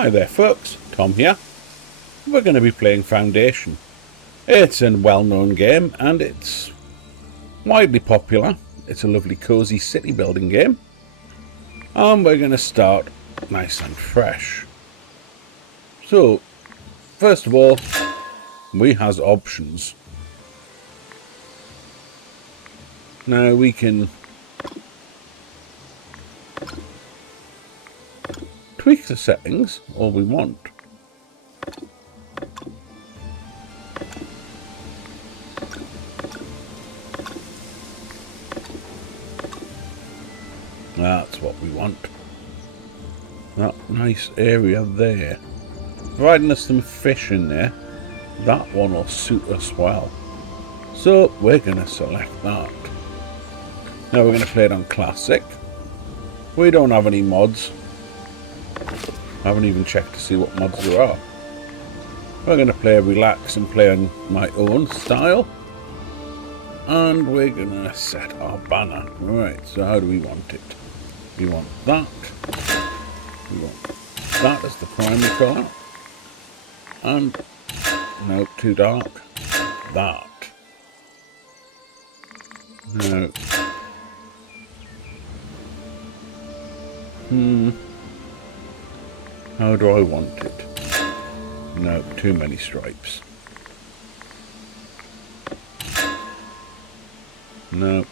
Hi there folks, Tom here. We're going to be playing Foundation. It's a well-known game and it's widely popular. It's a lovely cosy city building game. And we're going to start nice and fresh. So, first of all, we has options. Now we can tweak the settings all we want. That's what we want. That nice area there. Providing us some fish in there, that one will suit us well. So we're going to select that. Now we're going to play it on Classic. We don't have any mods. I haven't even checked to see what mods there are. We're going to play relax and play on my own style. And we're going to set our banner. Right, so how do we want it? We want that. We want that as the primary colour. And, no, too dark. That. No. How do I want it? No, too many stripes. No.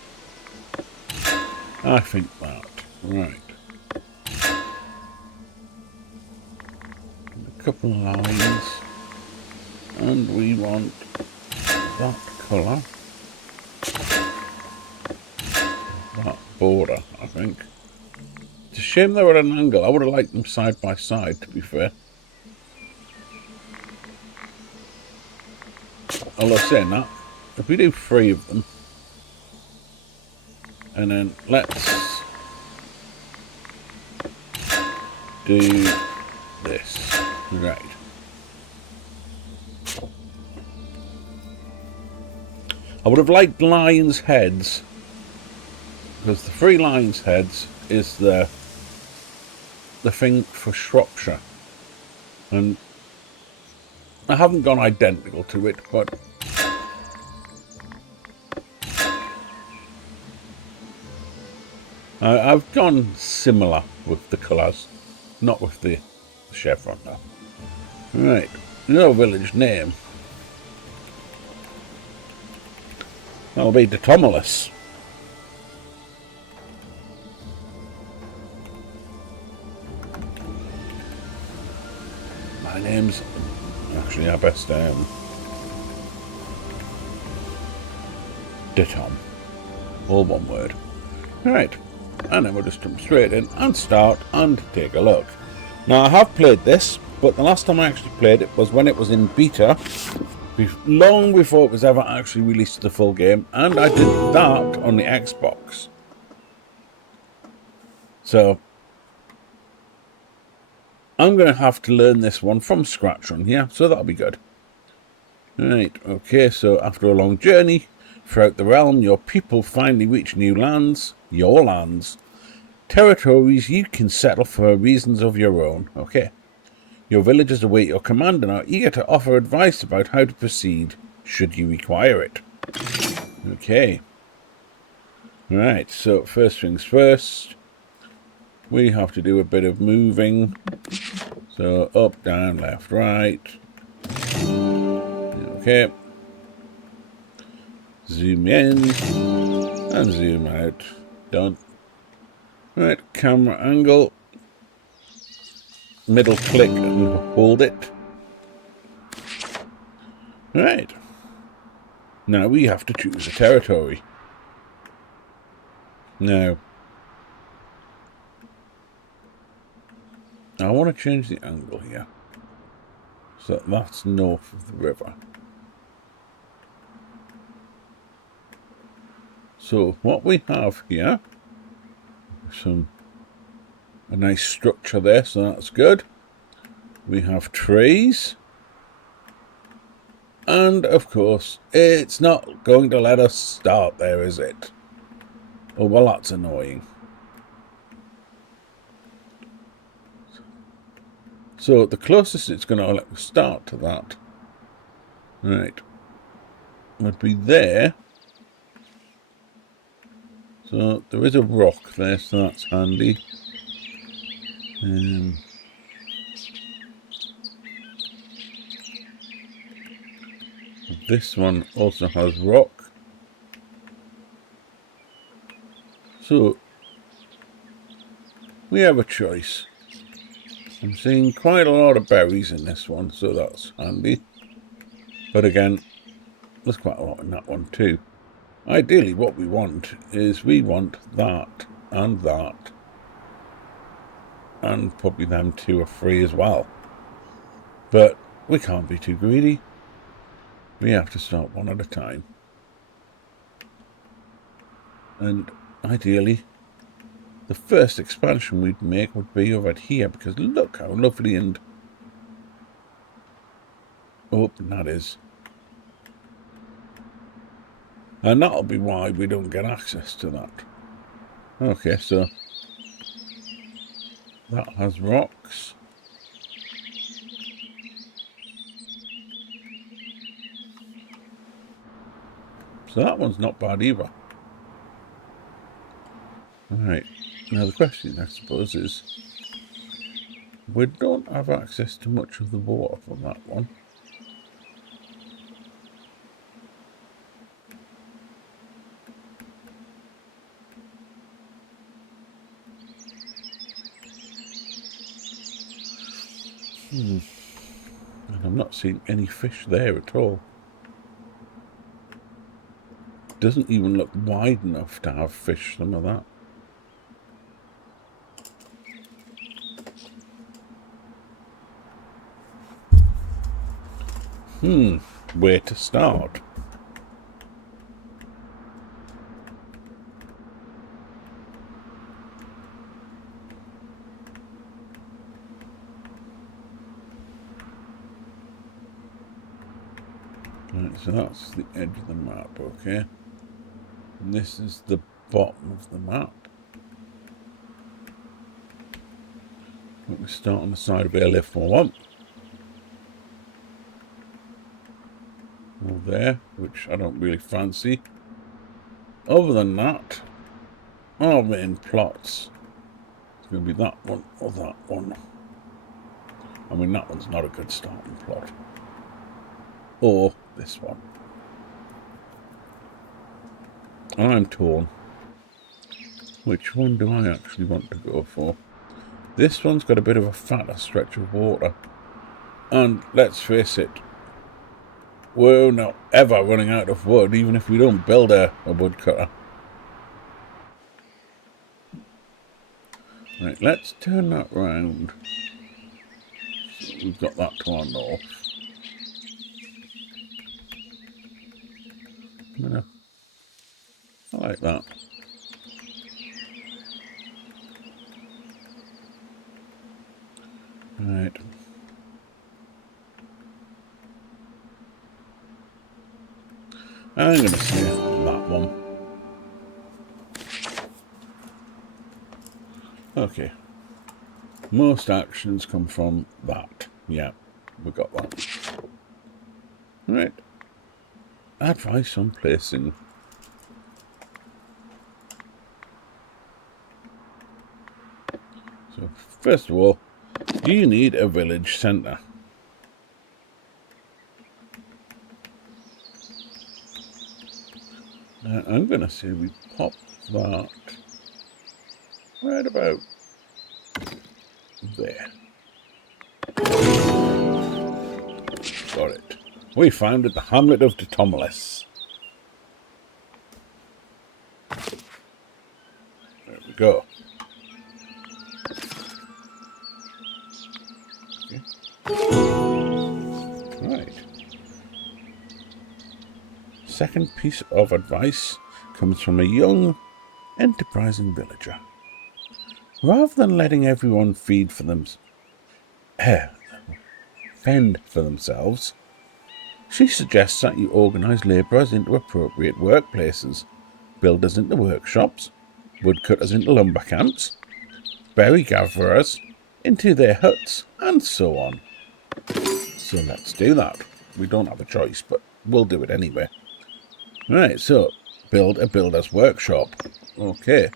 I think that. Right. A couple of lines. And we want that colour. That border, I think. It's a shame they were at an angle. I would have liked them side by side, to be fair. Although saying that, if we do 3 of them, and then let's do this. Right. I would have liked lions' heads, because the 3 lions' heads is the thing for Shropshire, and I haven't gone identical to it, but I've gone similar with the colours, not with the chevron though. Right, no village name. That'll be Detomolus. My name's actually our best Detom. All one word. Right. And then we'll just jump straight in and start and take a look. Now I have played this, but the last time I actually played it was when it was in beta, long before it was ever actually released to the full game, and I did that on the Xbox. So I'm going to have to learn this one from scratch on here, so that'll be good. Right, okay, so after a long journey throughout the realm, your people finally reach new lands, your lands, territories you can settle for reasons of your own. Okay. Your villagers await your command and are eager to offer advice about how to proceed, should you require it. Okay. Right, so first things first, we have to do a bit of moving. So up, down, left, right. Okay. Zoom in and zoom out. Done. Right, camera angle. Middle click and hold it. Right. Now we have to choose a territory. Now, I want to change the angle here. So that's north of the river. So what we have here, a nice structure there, so that's good. We have trees. And of course, it's not going to let us start there, is it? Oh, well, that's annoying. So the closest it's going to start to that, right, would be there. So there is a rock there, so that's handy. This one also has rock. So we have a choice. I'm seeing quite a lot of berries in this one, so that's handy. But again, there's quite a lot in that one too. Ideally what we want is we want that, and probably them two are free as well. But we can't be too greedy. We have to start one at a time. And ideally, the first expansion we'd make would be over here, because look how lovely and open that is. And that'll be why we don't get access to that. Okay, so that has rocks. So that one's not bad either. Alright, now the question I suppose is, we don't have access to much of the water from that one. And I'm not seeing any fish there at all. Doesn't even look wide enough to have fish, some of that. Where to start? Right, so that's the edge of the map, okay? And this is the bottom of the map. We can start on the side of where lift 1. Over there, which I don't really fancy. Other than that, our main plots, it's going to be that one or that one. I mean, that one's not a good starting plot. Or this one. I'm torn. Which one do I actually want to go for? This one's got a bit of a fatter stretch of water. And let's face it, we're not ever running out of wood, even if we don't build a woodcutter. Right, let's turn that round. So we've got that to our north. Yeah, I like that. Right. I'm going to say that one. Okay. Most actions come from that. Yeah, we got that. Right. Advice on placing. So, first of all, do you need a village centre? I'm going to say we pop that right about there. Got it. We founded the hamlet of Totomelis. There we go. Okay. Right. Second piece of advice comes from a young, enterprising villager. Rather than letting everyone fend for themselves, she suggests that you organise labourers into appropriate workplaces, builders into workshops, woodcutters into lumber camps, berry gatherers into their huts and so on. So let's do that. We don't have a choice, but we'll do it anyway. Right, so build a builder's workshop. Okay.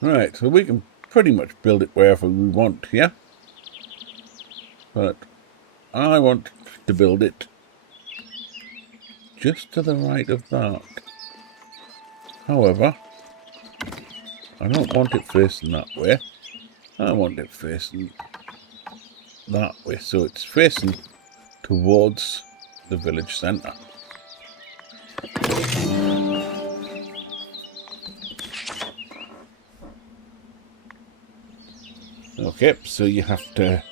Right, so we can pretty much build it wherever we want here. But I want to build it just to the right of that. However, I don't want it facing that way. I want it facing that way, so it's facing towards the village centre. Okay, so you have to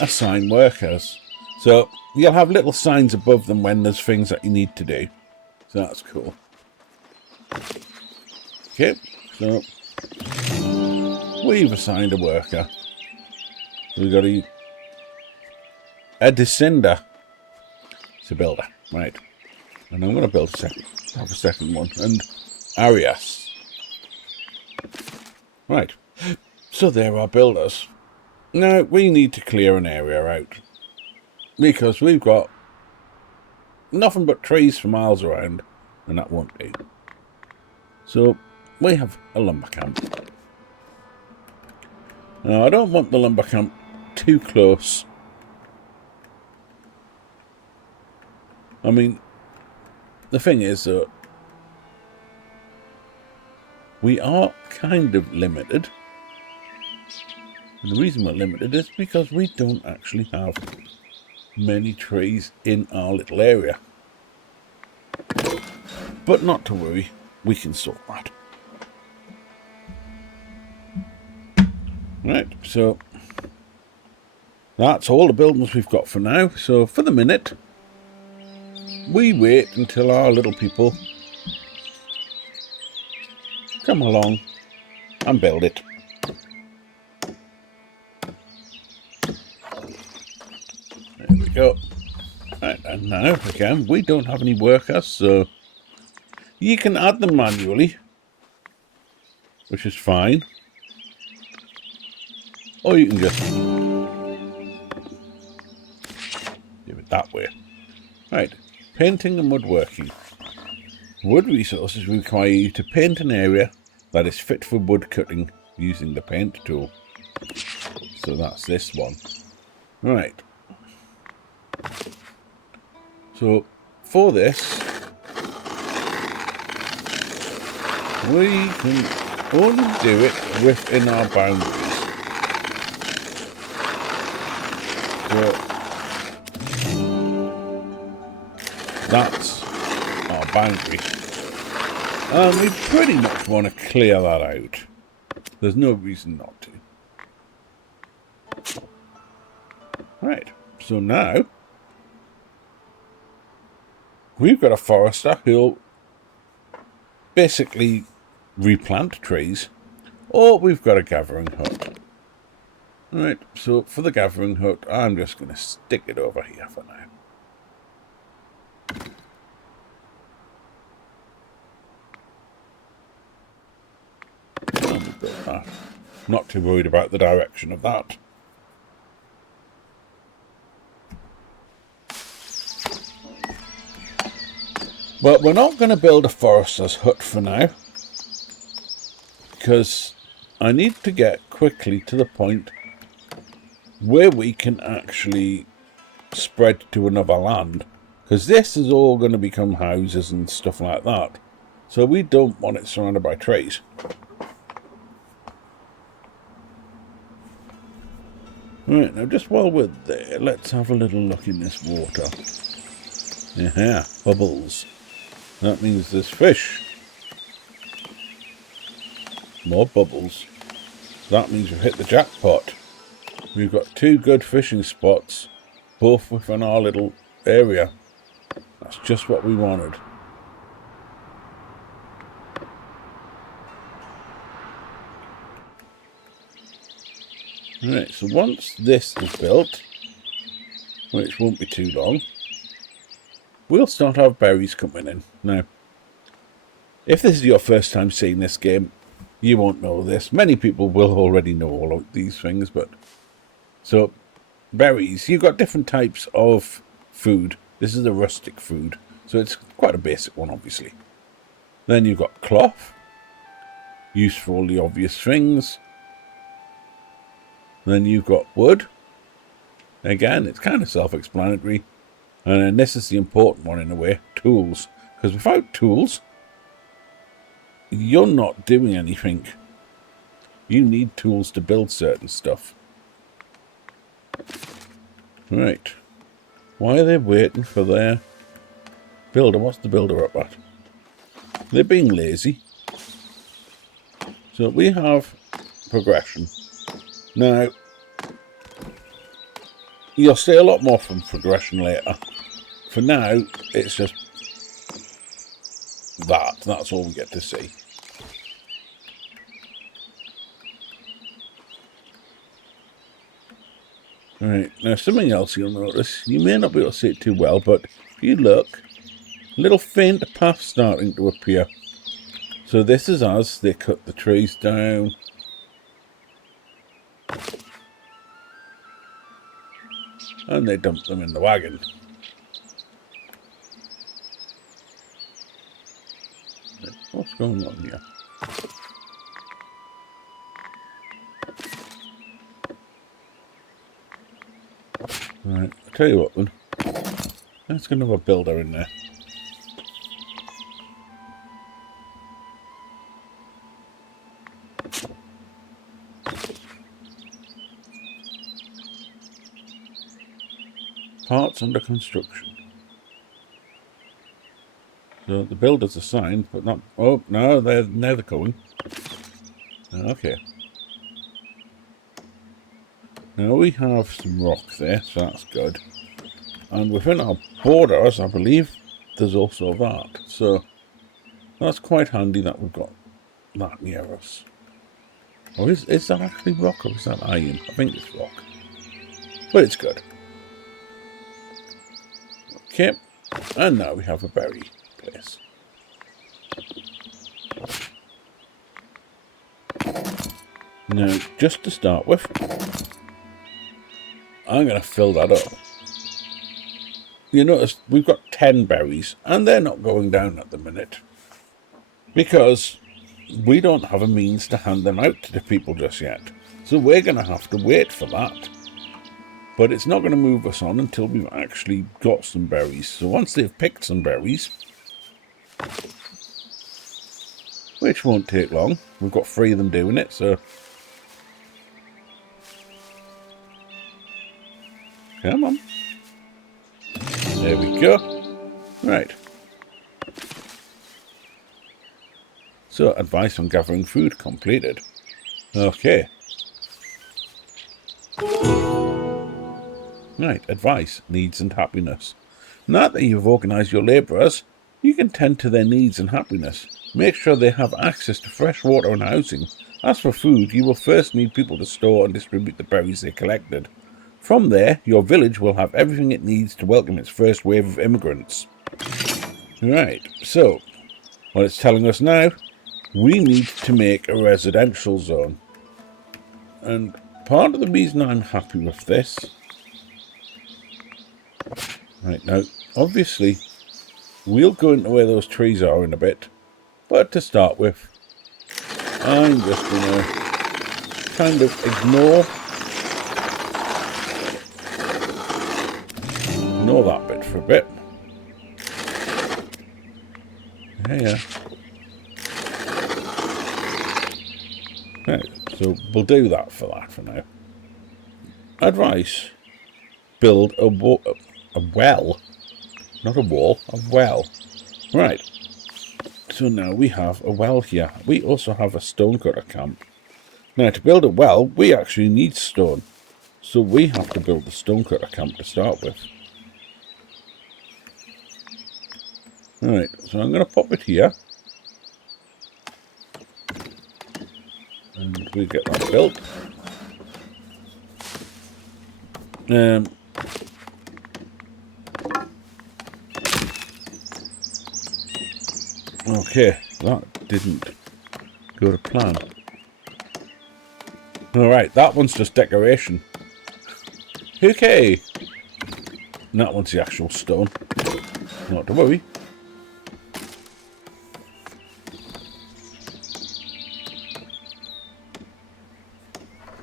assign workers. So you'll have little signs above them when there's things that you need to do. So that's cool. Okay, so we've assigned a worker. So we've got a descender. It's a builder, right? And I'm going to build a second one. And Arias. Right. So there are builders. Now we need to clear an area out because we've got nothing but trees for miles around, and that won't do. So we have a lumber camp. Now I don't want the lumber camp too close. I mean, the thing is that we are kind of limited. And the reason we're limited is because we don't actually have many trees in our little area. But not to worry, we can sort that. Right, so that's all the buildings we've got for now. So for the minute, we wait until our little people come along and build it. There we go. Right, and now, again, we don't have any workers, so you can add them manually, which is fine. Or you can just do it that way. Right, painting and woodworking. Wood resources require you to paint an area that is fit for wood cutting using the paint tool. So that's this one. Right. So for this, we can only do it within our boundaries. So that's our boundary. And we pretty much want to clear that out. There's no reason not to. Right, so now we've got a forester who'll basically replant trees, or we've got a gathering hut. Right, so for the gathering hut, I'm just going to stick it over here for now. And we've got that. Not too worried about the direction of that. But we're not going to build a forester's hut for now, because I need to get quickly to the point where we can actually spread to another land, because this is all going to become houses and stuff like that. So we don't want it surrounded by trees. Right, now just while we're there, let's have a little look in this water. Yeah, bubbles. That means there's fish. More bubbles. That means we've hit the jackpot. We've got 2 good fishing spots, both within our little area. That's just what we wanted. Right, so once this is built, which won't be too long, we'll start our berries coming in. Now, if this is your first time seeing this game, You won't know this. Many people will already know all of these things, but... So, berries. You've got different types of food. This is a rustic food, so it's quite a basic one, obviously. Then you've got cloth, used for all the obvious things. Then you've got wood. Again, it's kind of self-explanatory. And then this is the important one in a way, tools. Because without tools, you're not doing anything. You need tools to build certain stuff. Right. Why are they waiting for their builder? What's the builder up at? They're being lazy. So we have progression. Now, you'll see a lot more from progression later. For now, it's just that. That's all we get to see. Right, now something else you'll notice. You may not be able to see it too well, but if you look, little faint paths starting to appear. So this is as they cut the trees down. And they dump them in the wagon. What's going on here? Right, I'll tell you what then. Let's get another builder in there. Parts under construction. So the builder's assigned, but not... Oh, no, they're never going. Okay. Now we have some rock there, so that's good. And within our borders, I believe, there's also that. So that's quite handy that we've got that near us. Or is that actually rock or is that iron? I think it's rock. But it's good. Okay. And now we have a berry place. Now, just to start with, I'm going to fill that up. You notice we've got 10 berries, and they're not going down at the minute. Because we don't have a means to hand them out to the people just yet. So we're going to have to wait for that. But it's not going to move us on until we've actually got some berries. So once they've picked some berries, which won't take long, we've got 3 of them doing it, so... Come on. There we go. Right. So, advice on gathering food completed. Okay. Right, advice, needs and happiness. Now that you've organised your labourers, you can tend to their needs and happiness. Make sure they have access to fresh water and housing. As for food, you will first need people to store and distribute the berries they collected. From there, your village will have everything it needs to welcome its first wave of immigrants. Right, so, what it's telling us now, we need to make a residential zone. And part of the reason I'm happy with this... Right, now, obviously, we'll go into where those trees are in a bit. But to start with, I'm just going to kind of ignore that bit for a bit. Yeah. Right, so we'll do that for now. Advice. Build a well. Not a wall, a well. Right. So now we have a well here. We also have a stonecutter camp. Now to build a well, we actually need stone. So we have to build the stonecutter camp to start with. Right, so I'm going to pop it here. And we get that built. Okay, that didn't Go to plan. Alright, that one's just decoration. Okay. And that one's the actual stone. Not to worry.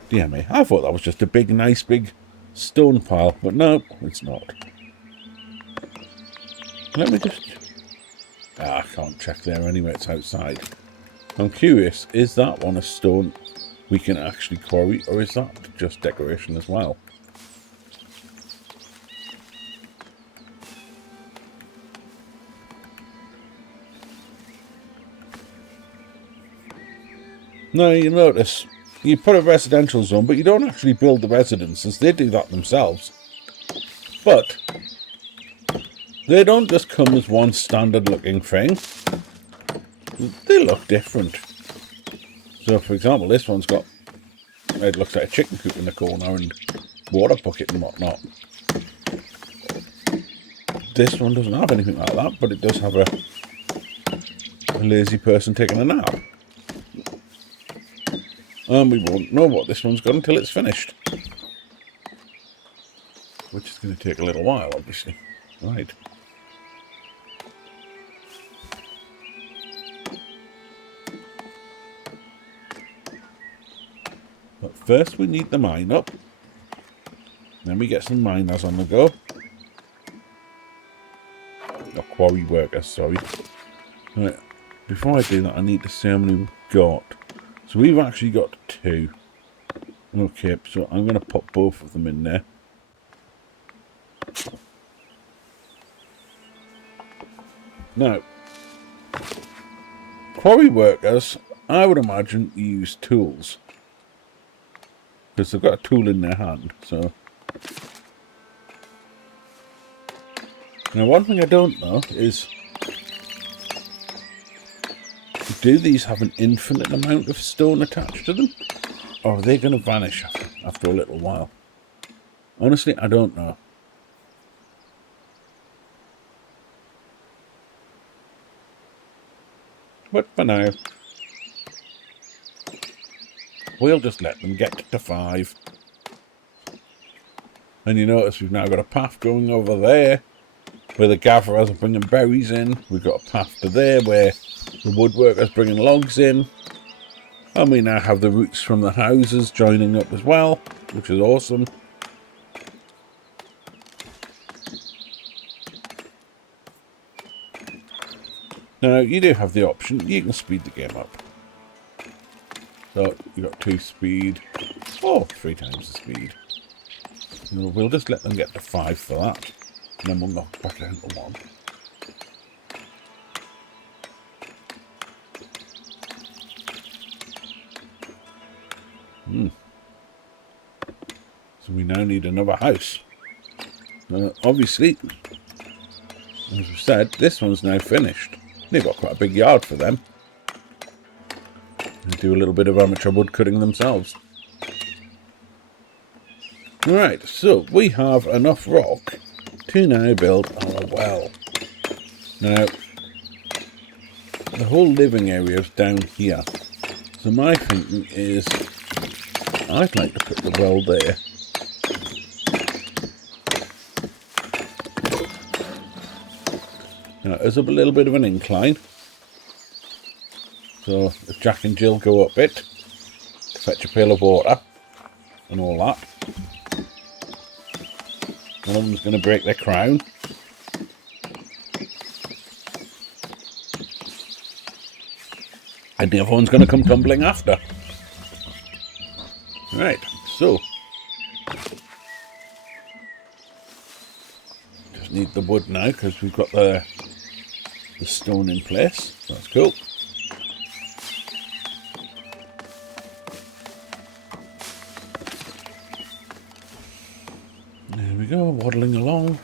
Dear me, I thought that was just a big, nice, big stone pile, but no, it's not. Let me just... I can't check there anyway, it's outside. I'm curious, is that one a stone we can actually quarry, or is that just decoration as well? Now, you notice, you put a residential zone, but you don't actually build the residences. They do that themselves. But they don't just come as one standard looking thing. They look different. So, for example, this one's got, it looks like a chicken coop in the corner and water bucket and whatnot. This one doesn't have anything like that, but it does have a lazy person taking a nap. And we won't know what this one's got until it's finished. Which is going to take a little while, obviously. Right. But first we need the mine up. Then we get some miners on the go. Or quarry workers, sorry. Right. Before I do that, I need to see how many we've got. So we've actually got 2. Okay, so I'm going to pop both of them in there. Now, quarry workers, I would imagine, use tools. Because they've got a tool in their hand, so... Now, one thing I don't know is... do these have an infinite amount of stone attached to them? Or are they going to vanish after a little while? Honestly, I don't know. But for now, we'll just let them get to 5. And you notice we've now got a path going over there, where the gatherers are bringing berries in. We've got a path to there, where the woodworkers bringing logs in. And we now have the roots from the houses joining up as well, which is awesome. Now, you do have the option, you can speed the game up. So, you've got 2 speed, or 3 times the speed. No, we'll just let them get to 5 for that, and then we'll knock back down to 1. So we now need another house. Obviously, as we said, this one's now finished. They've got quite a big yard for them. They do a little bit of amateur wood cutting themselves. Right, so we have enough rock to now build our well. Now, the whole living area is down here. So my thinking is, I'd like to put the well there. Now, there's a little bit of an incline. So, if Jack and Jill go up it, to fetch a pail of water, and all that, one of them's going to break their crown. And the other one's going to come tumbling after. Right, so just need the wood now because we've got the stone in place. So that's cool. There we go, waddling along.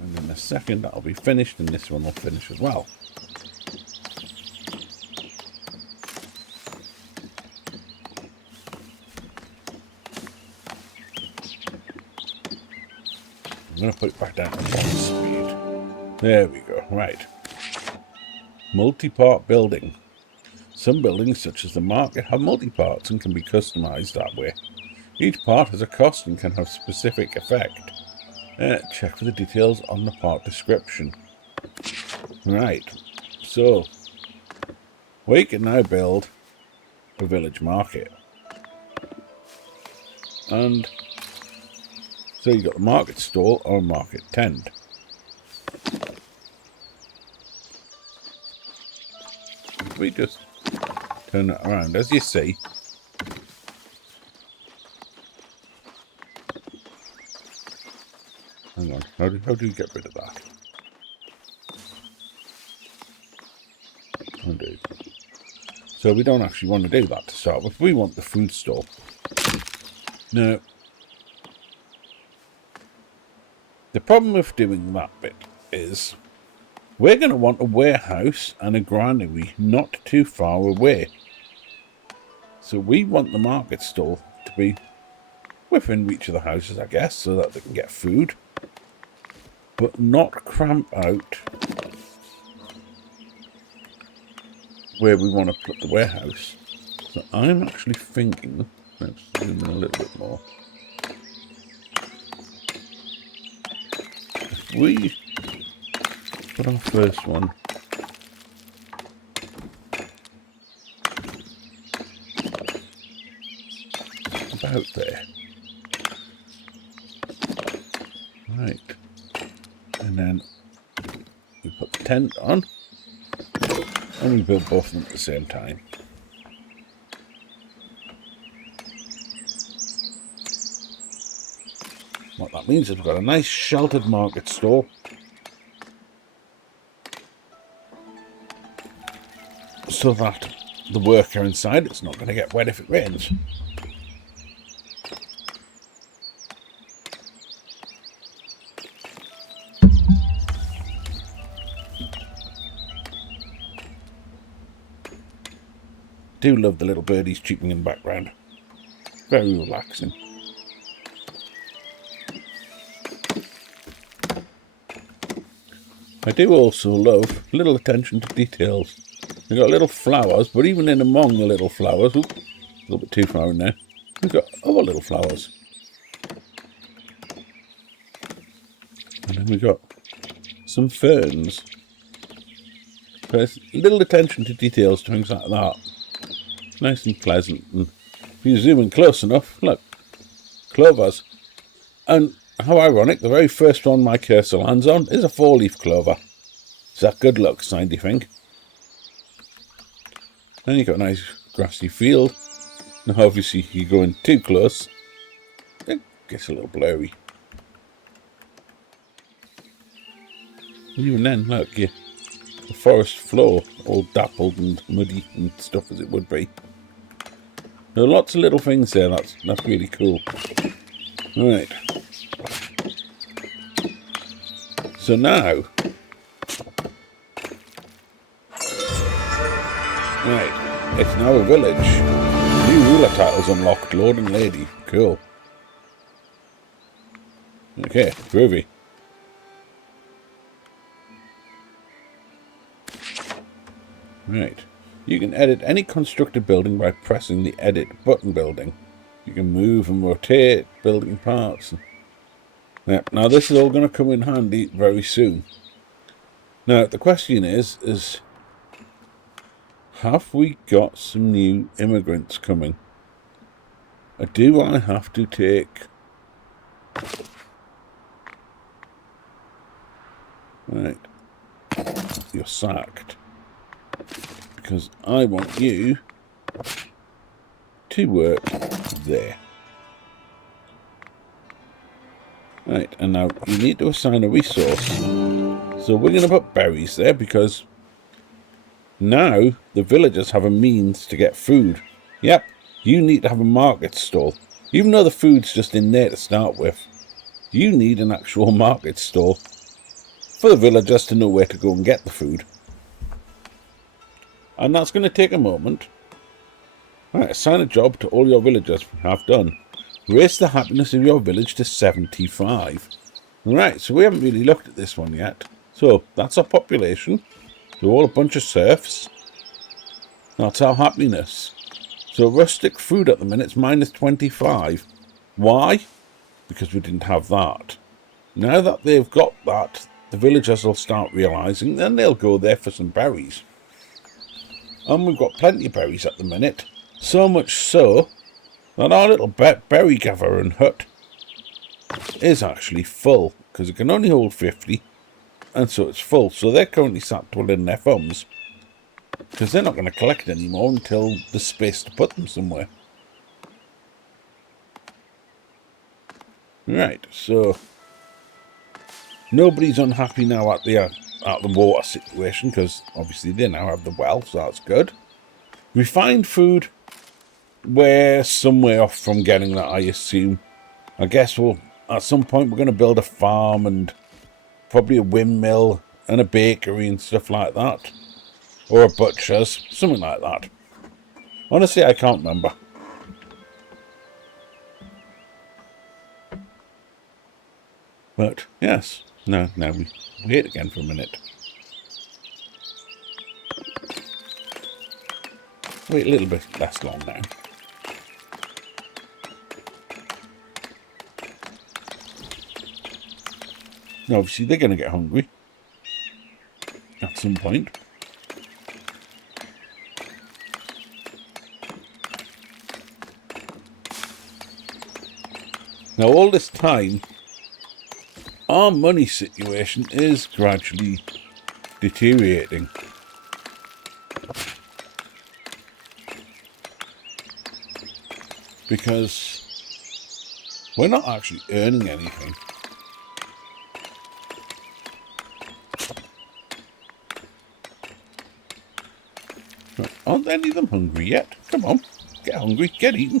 And in a second that'll be finished and this one will finish as well. I'm going to put it back down to 1 speed. There we go. Right. Multi-part building. Some buildings, such as the market, have multi-parts and can be customized that way. Each part has a cost and can have specific effect. Check for the details on the part description. Right. So, we can now build a village market. And so you've got the market stall or market tent. If we just turn it around, as you see, hang on, how do you get rid of that? Undo. So we don't actually want to do that to start with. We want the food stall. Now, the problem with doing that bit is we're going to want a warehouse and a granary not too far away. So we want the market stall to be within reach of the houses, I guess, so that they can get food, but not cramp out where we want to put the warehouse. So I'm actually thinking, let's zoom in a little bit more. If we put our first one about there. Right. And then we put the tent on. And we build both of them at the same time. What that means is we've got a nice sheltered market stall. So that the worker inside it's not going to get wet if it rains. Do love the little birdies cheeping in the background. Very relaxing. I do also love little attention to details. We've got little flowers, but even in among the little flowers, a little bit too far in there, we've got other little flowers. And then we've got some ferns. There's little attention to details to things like that. Nice and pleasant, and if you zoom in close enough, look, clovers. And how ironic, the very first one my cursor lands on is a 4-leaf clover. Is that good luck sign, do you think? Then you've got a nice grassy field. Now obviously you go in too close, it gets a little blurry. Even then, look, the forest floor all dappled and muddy and stuff as it would be. There are lots of little things there, that's really cool. Right. So now, right, it's now a village. New ruler titles unlocked, Lord and Lady. Cool. Okay, groovy. Right. You can edit any constructed building by pressing the edit button building. You can move and rotate building parts. Yep. Now this is all going to come in handy very soon. Now the question is have we got some new immigrants coming? Do I have to take... Right. You're sacked. Because I want you to work there. Right, and now you need to assign a resource. So we're going to put berries there because now the villagers have a means to get food. Yep, you need to have a market stall. Even though the food's just in there to start with, you need an actual market stall for the villagers to know where to go and get the food. And that's going to take a moment. Right, assign a job to all your villagers. Have done. Raise the happiness of your village to 75. Right, so we haven't really looked at this one yet. So that's our population. They're all a bunch of serfs. That's our happiness. So rustic food at the minute's minus 25. Why? Because we didn't have that. Now that they've got that, the villagers will start realising, then they'll go there for some berries. And we've got plenty of berries at the minute. So much so that our little berry gathering hut is actually full, because it can only hold 50, and so it's full. So they're currently sat twiddling their thumbs, because they're not going to collect anymore until there's space to put them somewhere. Right, so nobody's unhappy now at the water situation, because obviously they now have the well, so that's good. Refined food, we're some way off from getting that, I assume. I guess at some point we're going to build a farm and probably a windmill and a bakery and stuff like that. Or a butcher's, something like that. Honestly, I can't remember. But, yes. Now we wait again for a minute. Wait a little bit less long now. Now, obviously, they're going to get hungry at some point. Now, all this time, our money situation is gradually deteriorating. Because we're not actually earning anything. Aren't any of them hungry yet? Come on, get hungry, get eaten.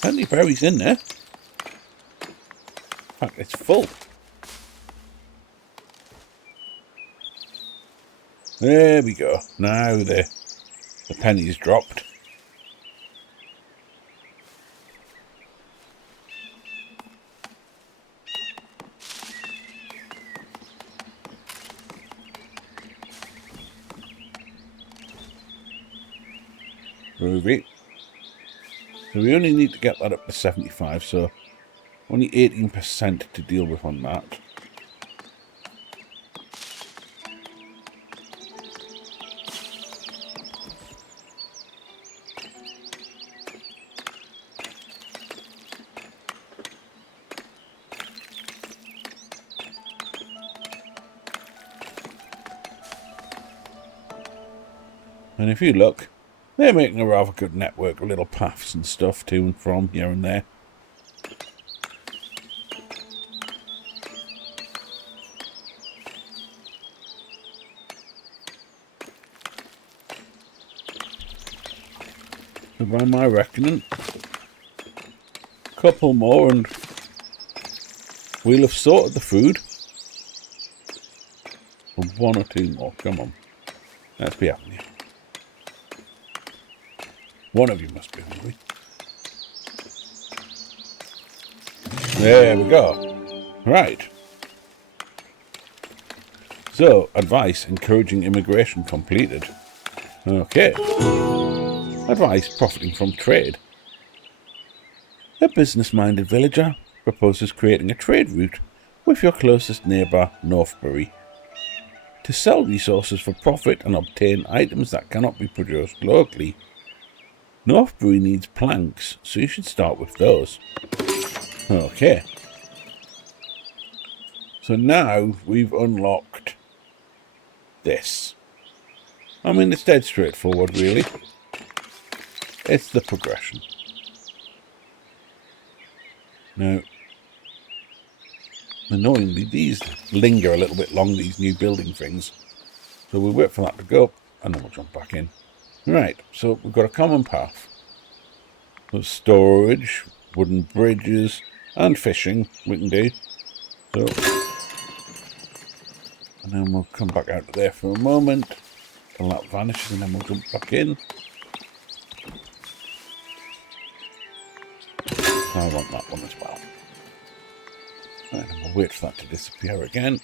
Plenty of berries in there. In fact, it's full. There we go. Now the pennies dropped. Groovy. So we only need to get that up to 75, so only 18% to deal with on that. And if you look, they're making a rather good network of little paths and stuff to and from here and there. So by my reckoning, a couple more and we'll have sorted the food. And one or two more, come on. Let's be happy. One of you must be hungry. There we go. Right. So, advice encouraging immigration completed. Okay. Advice profiting from trade. A business-minded villager proposes creating a trade route with your closest neighbour, Northbury, to sell resources for profit and obtain items that cannot be produced locally. Northbury needs planks, so you should start with those. Okay. So now we've unlocked this. I mean, it's dead straightforward, really. It's the progression. Now, annoyingly, these linger a little bit long, these new building things. So we'll wait for that to go, and then we'll jump back in. Right, so we've got a common path. There's storage, wooden bridges, and fishing we can do. So, and then we'll come back out of there for a moment, till that vanishes, and then we'll jump back in. I want that one as well. Right, and we'll wait for that to disappear again.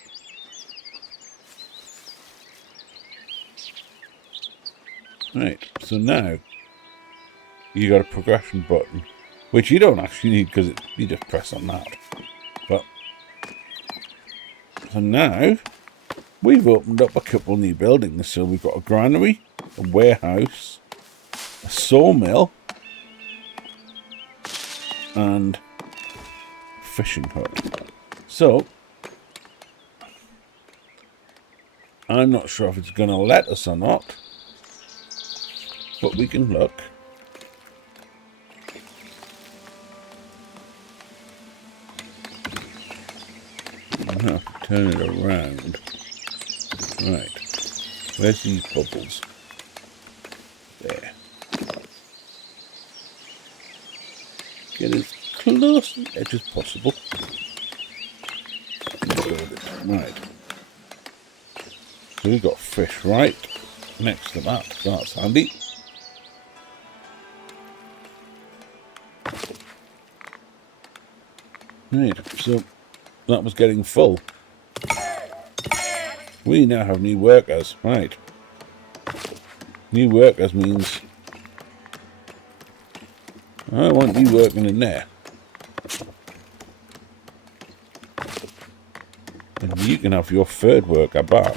Right, so now you got a progression button, which you don't actually need because you just press on that. But so now we've opened up a couple new buildings. So we've got a granary, a warehouse, a sawmill, and a fishing hut. So I'm not sure if it's going to let us or not, but we can look. I'm going to have to turn it around. Right. Where's these bubbles? There. Get as close to the edge as possible. Right. So we've got fish right next to that. So that's handy. Right, so that was getting full. We now have new workers. Right. New workers means I want you working in there. And you can have your third worker back.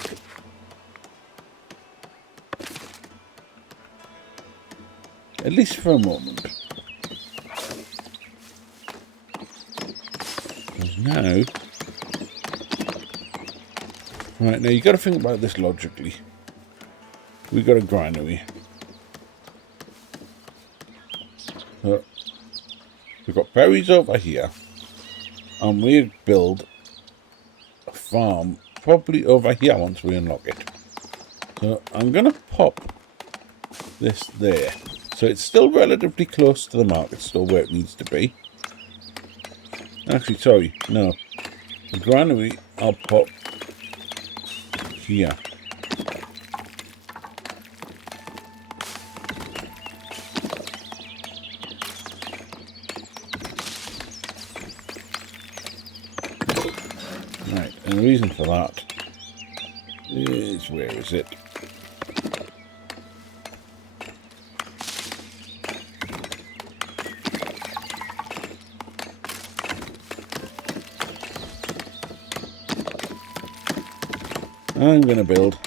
At least for a moment. Because now... Right, now you've got to think about this logically. We've got a granary. We've got berries over here. And we build a farm probably over here once we unlock it. So I'm going to pop this there. So it's still relatively close to the market, still where it needs to be. Actually, sorry, no. The granary I'll pop here. Right, and the reason for that is, where is it? I'm going to build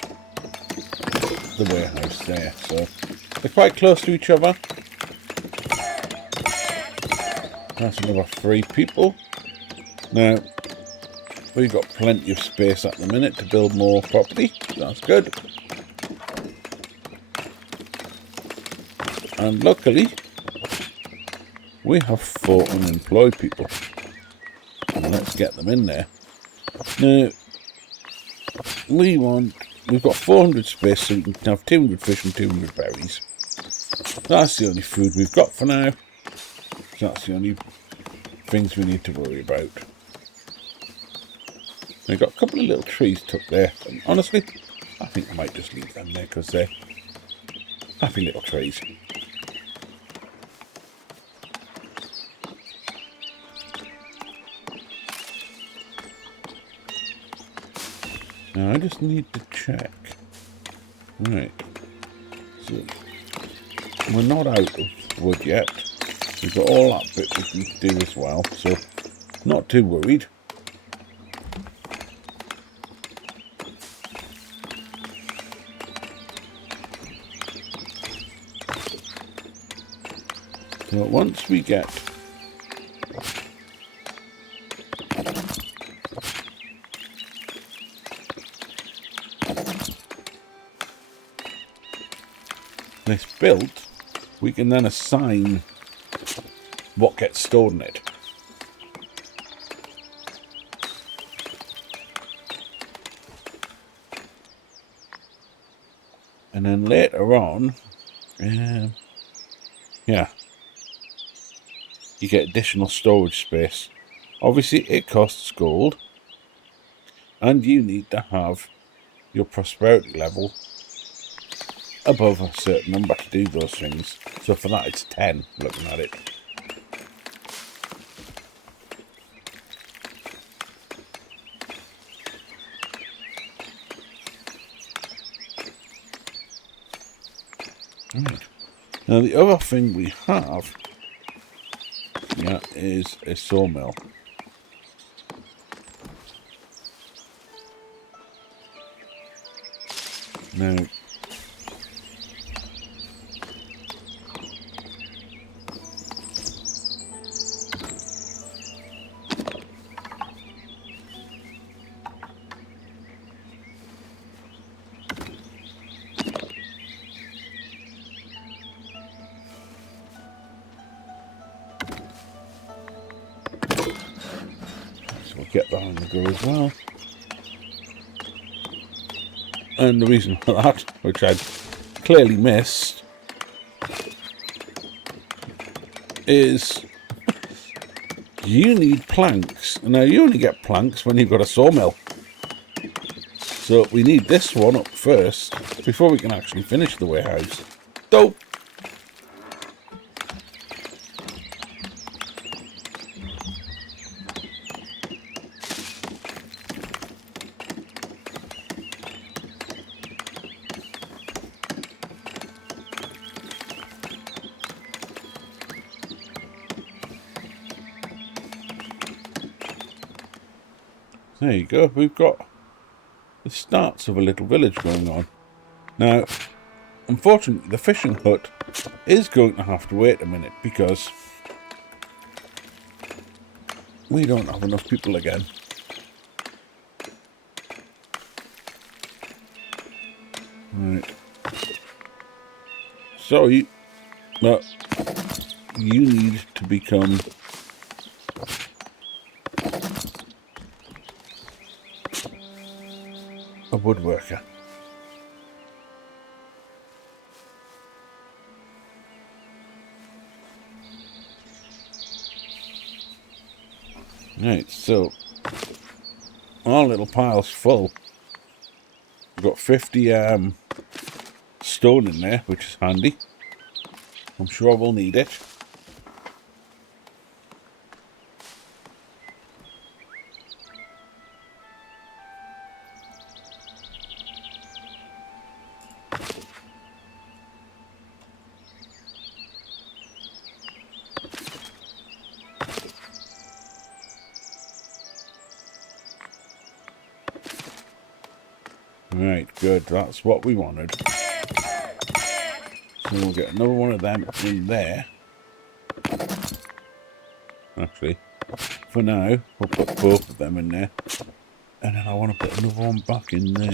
the warehouse there, so they're quite close to each other. That's another 3 people. Now, we've got plenty of space at the minute to build more property. That's good. And luckily, we have 4 unemployed people. And let's get them in there. Now, we've got 400 space, so we can have 200 fish and 200 berries. That's the only food we've got for now. That's the only things we need to worry about. We've got a couple of little trees tucked there, and honestly, I think I might just leave them there because they're happy little trees. Now I just need to check. Right. So we're not out of wood yet. We've got all that bit we can do as well, so not too worried. So once we get this built, we can then assign what gets stored in it. And then later on, yeah, you get additional storage space. Obviously it costs gold, and you need to have your prosperity level above a certain number to do those things. So for that it's 10, looking at it. Right. Now the other thing we have, yeah, is a sawmill. Now, so we'll get that on the go as well. And the reason for that, which I'd clearly missed, is you need planks. Now, you only get planks when you've got a sawmill. So we need this one up first before we can actually finish the warehouse. Dope! There you go, we've got the starts of a little village going on. Now, unfortunately, the fishing hut is going to have to wait a minute because we don't have enough people again. Right. Sorry, but you need to become a woodworker. Right, so our little pile's full. We've got 50 stone in there, which is handy. I'm sure we'll need it. Right, good, that's what we wanted. So we'll get another one of them in there. Actually, for now, we'll put both of them in there. And then I want to put another one back in there.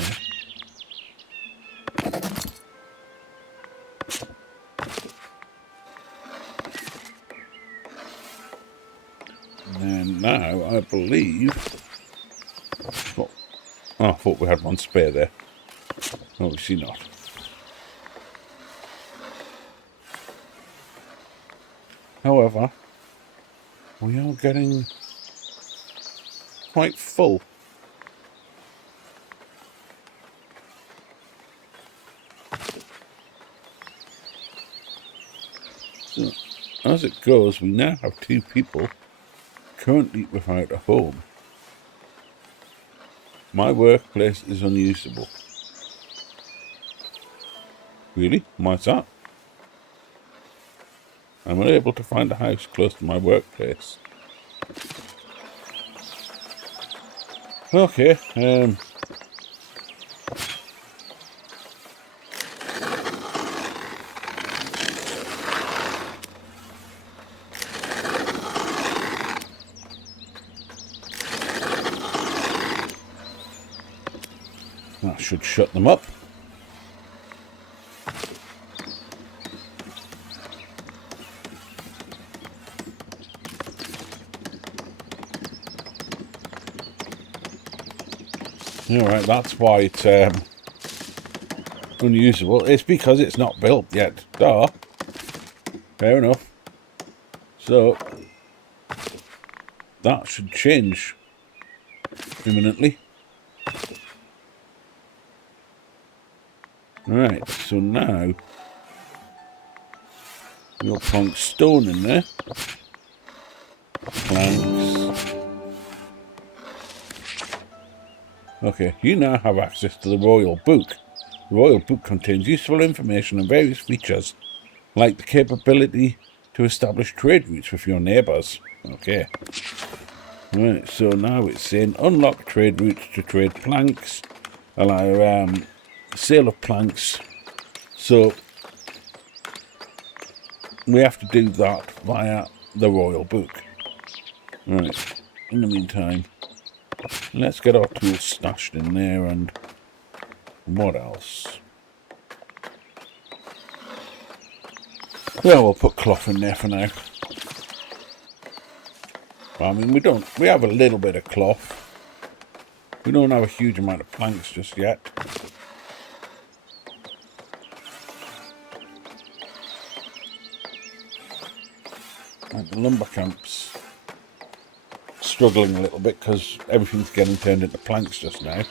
And then now, I believe... Oh, I thought we had one spare there. Obviously not. However, we are getting quite full. So, as it goes, we now have 2 people currently without a home. My workplace is unusable. Really? Why's that? I'm unable to find a house close to my workplace. Okay, that should shut them up. Alright, that's why it's unusable. It's because it's not built yet. Duh. Fair enough. So, that should change imminently. Right, so now we'll plonk stone in there. Planks. Okay, you now have access to the royal book, The Royal Book contains useful information on various features, like the capability to establish trade routes with your neighbours. Okay. Right, so now it's saying unlock trade routes to trade planks, allow sale of planks. So we have to do that via the Royal Book. Right, in the meantime, let's get our tools stashed in there, and what else? Well, we'll put cloth in there for now. I mean, we have a little bit of cloth. We don't have a huge amount of planks just yet. And the lumber camp's struggling a little bit because everything's getting turned into planks just now.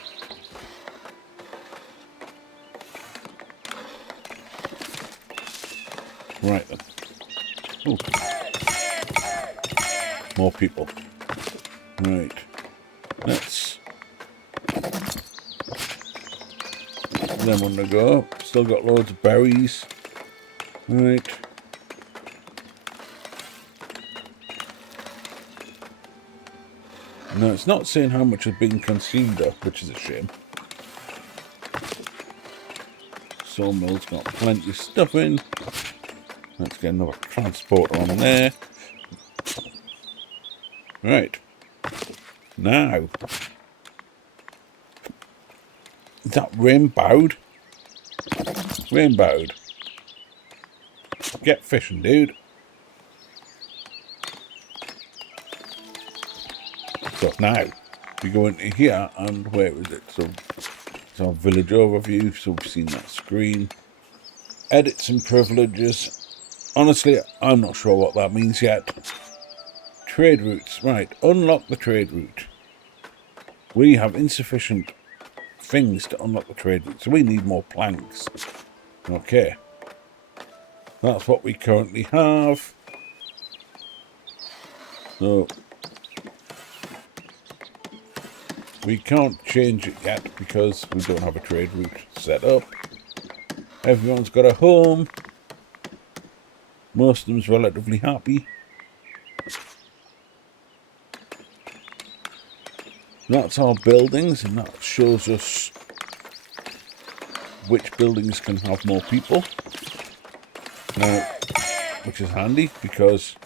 Right then. Ooh. More people. Right. Let's let them on the go. Still got loads of berries. Right. No, it's not saying how much has been consumed though, which is a shame. Sawmill's got plenty of stuff in. Let's get another transporter on there. Right. Now. Is that rainbowed? Rainbowed. Get fishing, dude. So now, we go into here, and where is it? So, it's our village overview, so we've seen that screen. Edits and privileges. Honestly, I'm not sure what that means yet. Trade routes. Right, unlock the trade route. We have insufficient things to unlock the trade route, so we need more planks. Okay. That's what we currently have. So, we can't change it yet because we don't have a trade route set up. Everyone's got a home. Most of them's relatively happy. That's our buildings, and that shows us which buildings can have more people. Now, which is handy because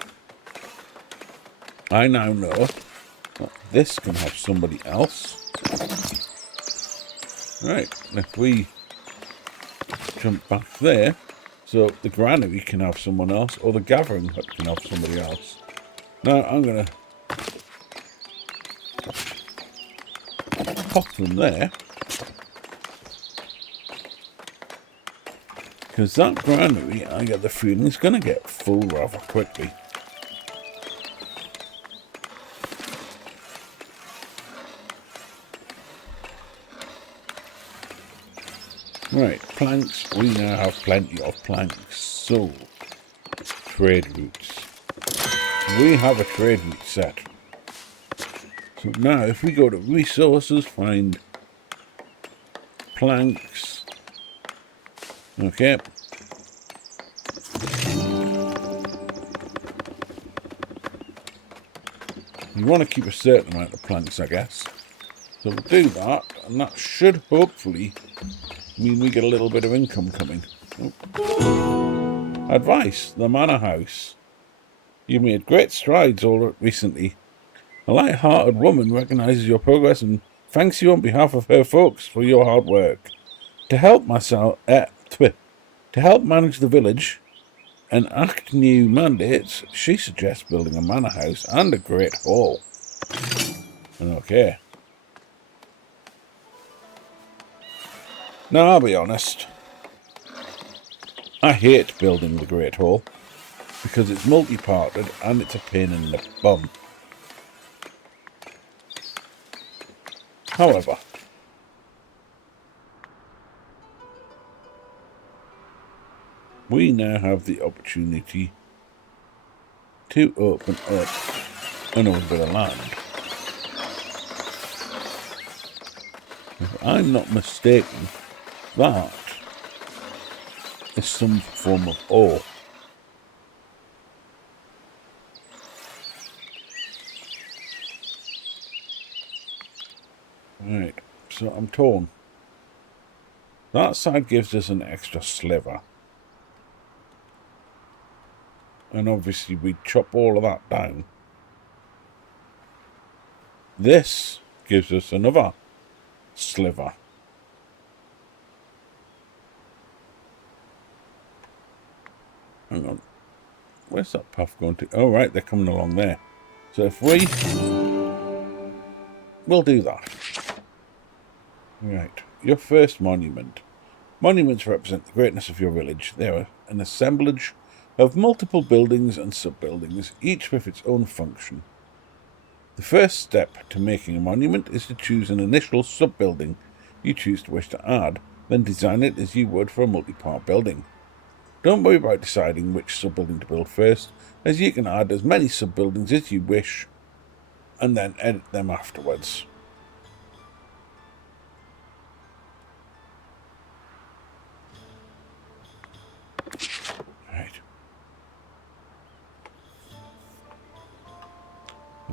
I now know that this can have somebody else. Right, if we jump back there, so the granary can have someone else, or the gathering hut can have somebody else. Now I'm going to pop them there, because that granary, I get the feeling, is going to get full rather quickly. Right, planks, we now have plenty of planks. So, trade routes. We have a trade route set. So now if we go to resources, find planks. Okay. You want to keep a certain amount of planks, I guess. So we'll do that, and that should hopefully mean we get a little bit of income coming. Oh. Advice, the manor house. You made great strides all recently. A light-hearted woman recognises your progress and thanks you on behalf of her folks for your hard work. To help manage the village and act new mandates, she suggests building a manor house and a great hall. Okay. Now, I'll be honest, I hate building the Great Hall because it's multi-parted and it's a pain in the bum. However, we now have the opportunity to open up another bit of land. If I'm not mistaken, that is some form of ore. Right, so I'm torn. That side gives us an extra sliver. And obviously we chop all of that down. This gives us another sliver. Hang on. Where's that path going to? Oh, right, they're coming along there. So if we'll do that. Right, your first monument. Monuments represent the greatness of your village. They are an assemblage of multiple buildings and sub-buildings, each with its own function. The first step to making a monument is to choose an initial sub-building you choose to wish to add, then design it as you would for a multi-part building. Don't worry about deciding which sub-building to build first, as you can add as many sub-buildings as you wish, and then edit them afterwards. Right.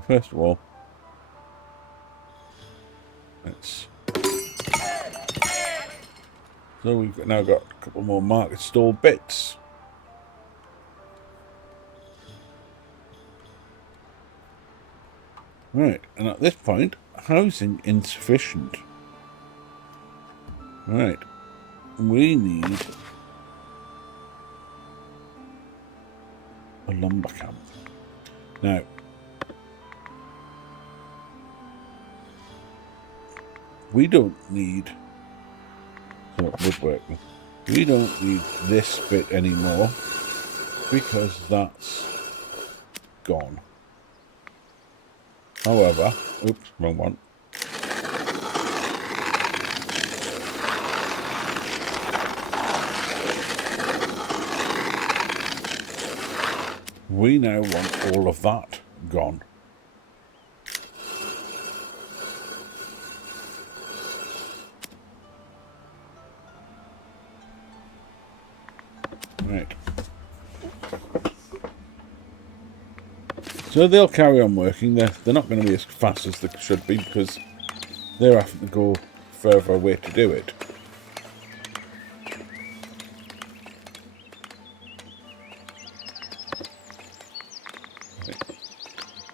First of all, so we've now got a couple more market stall bits. Right, and at this point, housing insufficient. Right, we need a lumber camp. Now, we don't need woodworking. We don't need this bit anymore because that's gone. However, oops, wrong one. We now want all of that gone. Right. So they'll carry on working. They're not going to be as fast as they should be because they're having to go further away to do it. Right.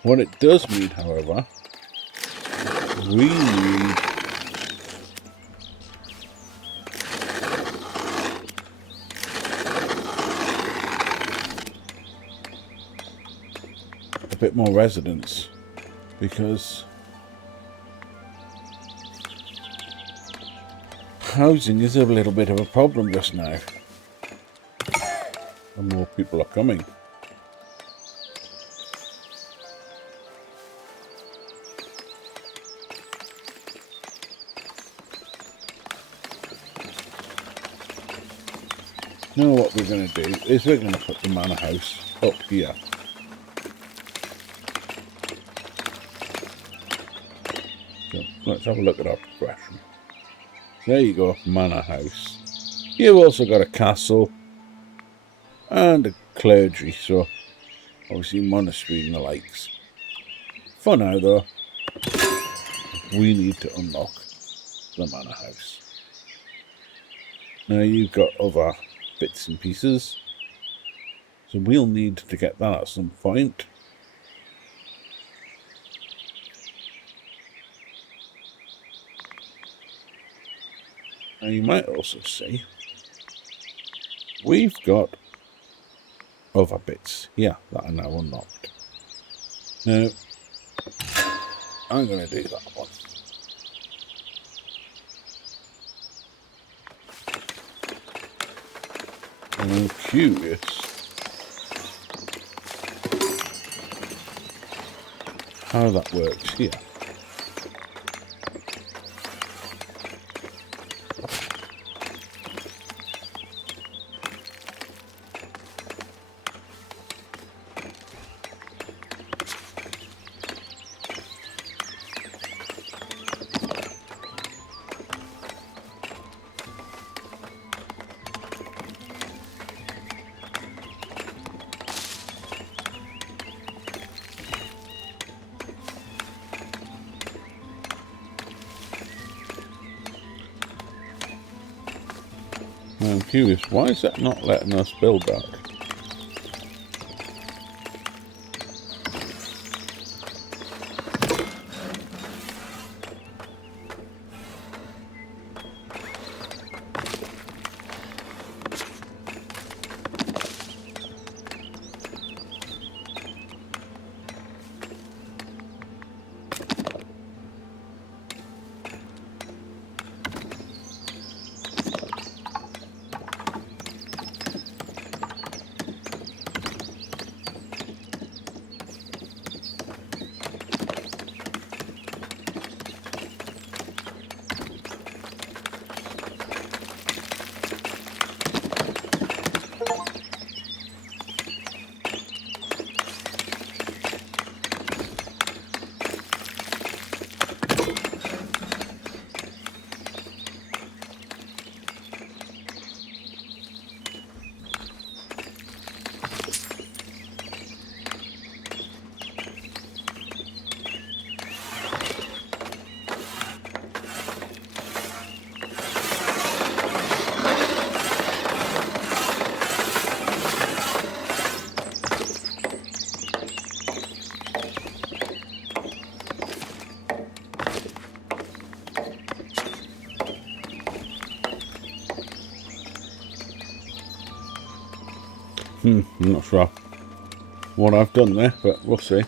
What it does mean, however, we need a bit more residents because housing is a little bit of a problem just now and more people are coming. Now what we're going to do is we're going to put the manor house up here. So let's have a look at our progression. There you go, manor house. You've also got a castle and a clergy, so obviously monastery and the likes. For now though, we need to unlock the manor house. Now you've got other bits and pieces, so we'll need to get that at some point. Now you might also see we've got other bits here that are now unlocked. Now I'm going to do that one. And I'm curious how that works here. I'm curious, why is that not letting us build that? I'm not sure what I've done there, but we'll see.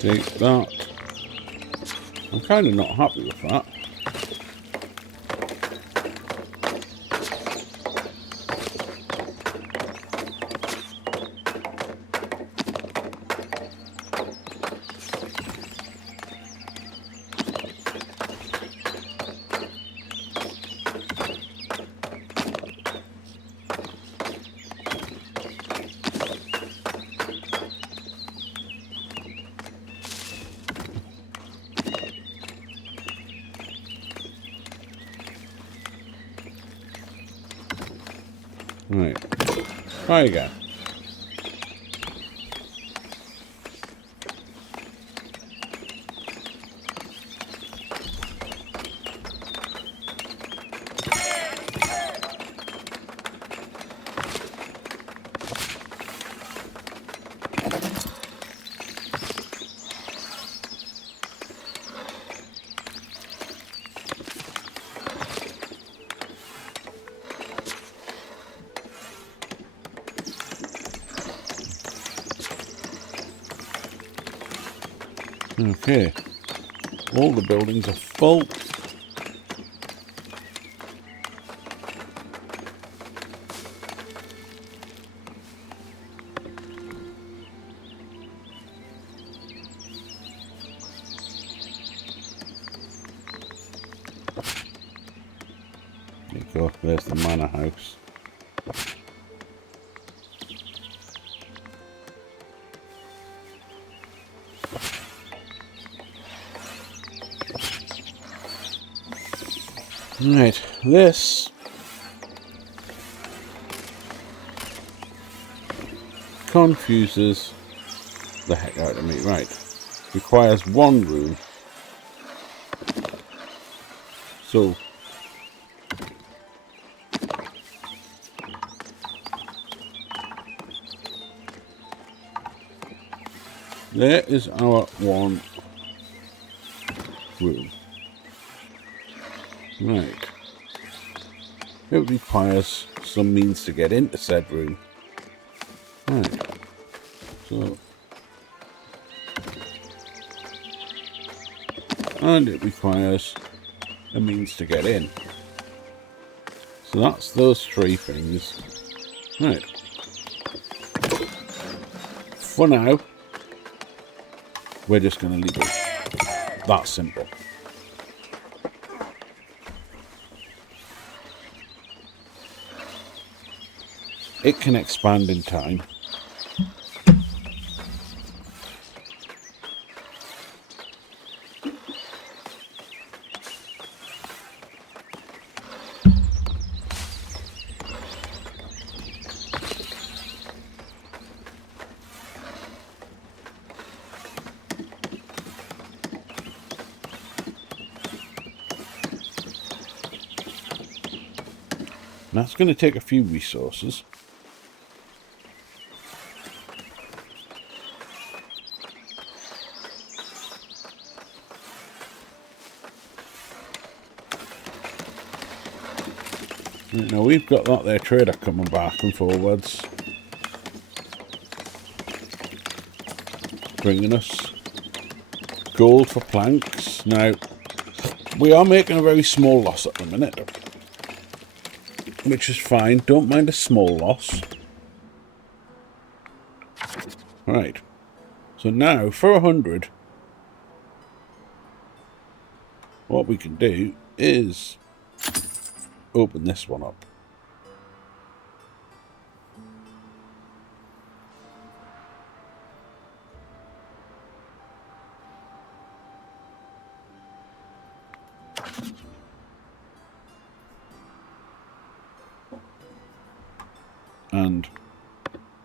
Take that. I'm kind of not happy with that. Right. Try again. Okay. All the buildings are full. There you go. There's the manor house. Right, this confuses the heck out of me. Right, requires one room. So there is our one room. Right. It requires some means to get into said room. Right. So, and it requires a means to get in. So that's those three things. Right. For now, we're just going to leave it that simple. It can expand in time. That's going to take a few resources. Now we've got that there trader coming back and forwards, bringing us gold for planks. Now, we are making a very small loss at the minute, which is fine. Don't mind a small loss. Right. So now, for 100, what we can do is open this one up. And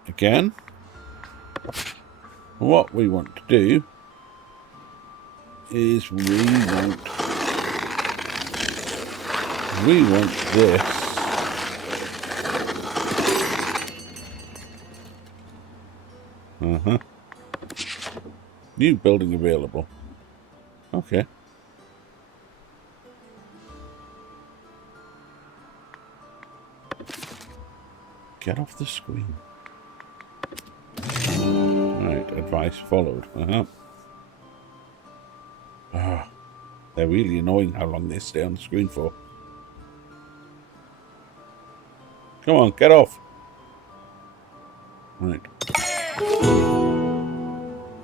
again, what we want to do is we want this new building available. Okay. Get off the screen. Right, advice followed. They're really annoying how long they stay on the screen for. Come on, get off. Right.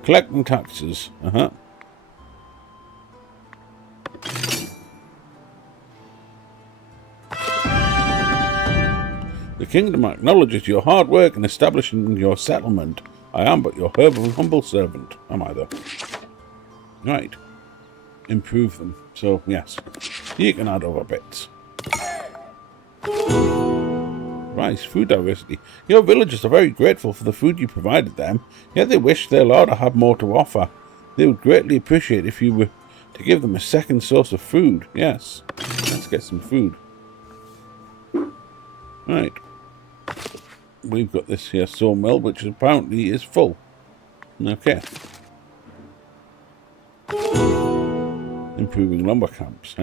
Collecting taxes. The kingdom acknowledges your hard work in establishing your settlement. I am but your humble servant. Am I though? Right. Improve them. So, yes. You can add other bits. Rice, food diversity. Your villagers are very grateful for the food you provided them, yet they wish their larder had more to offer. They would greatly appreciate if you were to give them a second source of food. Yes. Let's get some food. Right. We've got this here sawmill, which apparently is full. Okay. Improving lumber camps.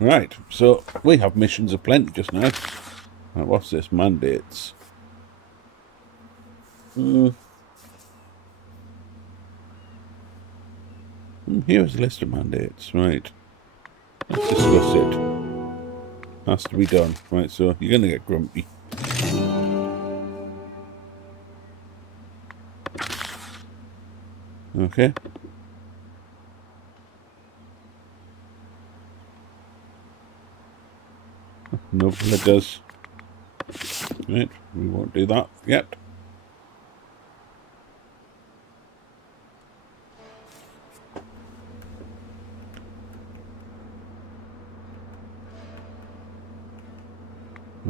Right, so we have missions aplenty just now. Right, what's this? Mandates. Here's a list of mandates. Right. Let's discuss it. Has to be done. Right, so you're going to get grumpy. Okay. No villagers. Right, we won't do that yet.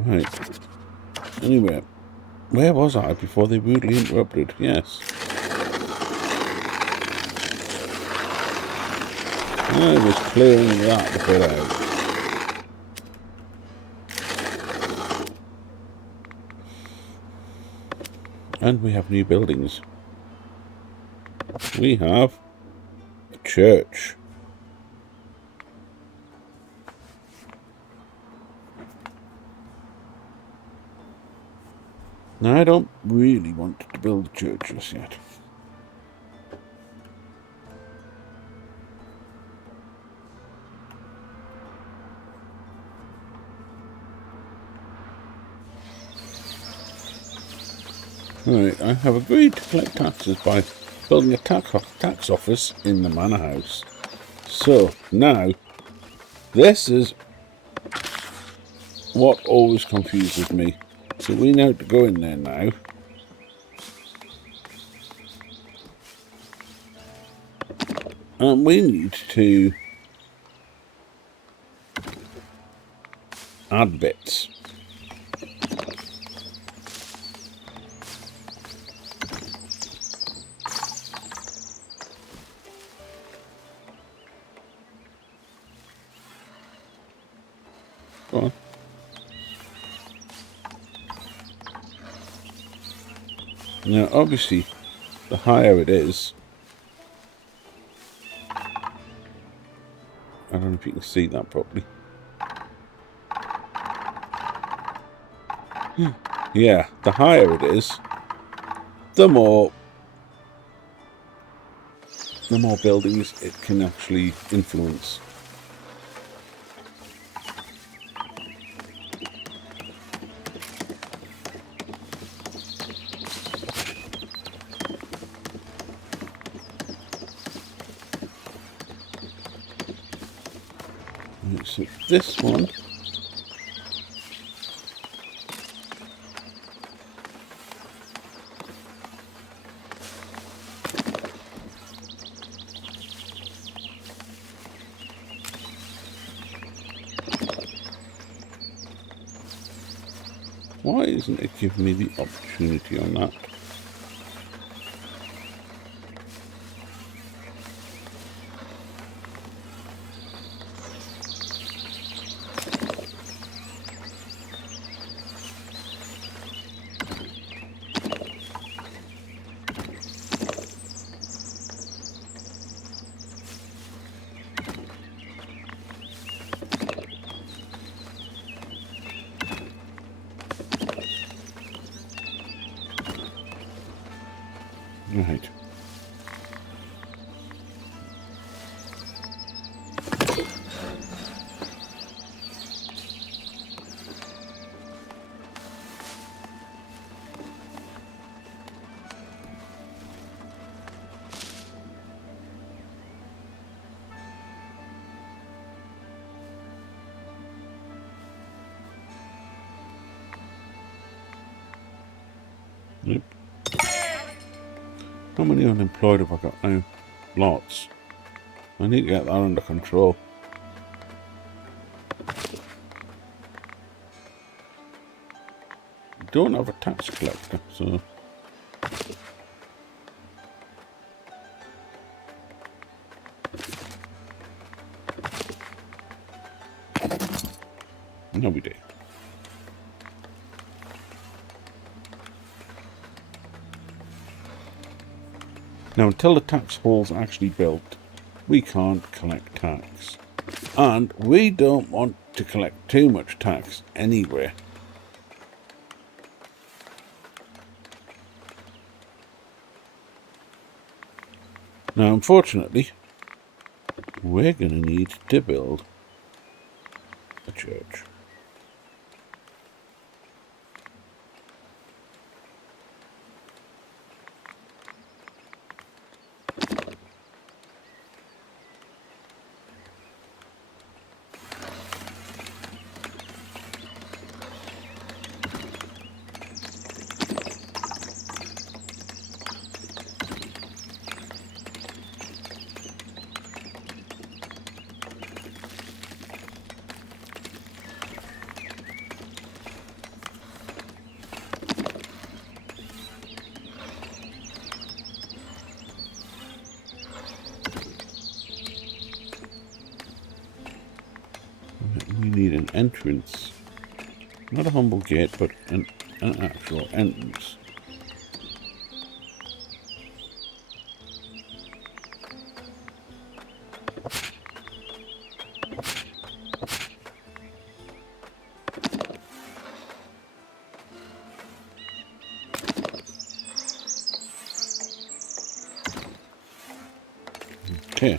Right. Anyway, where was I before they rudely interrupted? Yes. I was clearing that bit out. And we have new buildings. We have a church. Now, I don't really want to build a church just yet. Right, I have agreed to collect taxes by building a tax office in the manor house. So, now, this is what always confuses me. So we know to go in there now. And we need to add bits. Go on. Now, obviously, the higher it is, I don't know if you can see that properly. Yeah, the higher it is, the more buildings it can actually influence. So this one, why isn't it giving me the opportunity on that? Right. Yep. How many unemployed have I got now? Lots. I need to get that under control. Don't have a tax collector, so no, we do. Now, until the tax hall's actually built, we can't collect tax. And we don't want to collect too much tax anywhere. Now, unfortunately, we're going to need to build a church. entrance. Not a humble gate, but an actual entrance. Okay,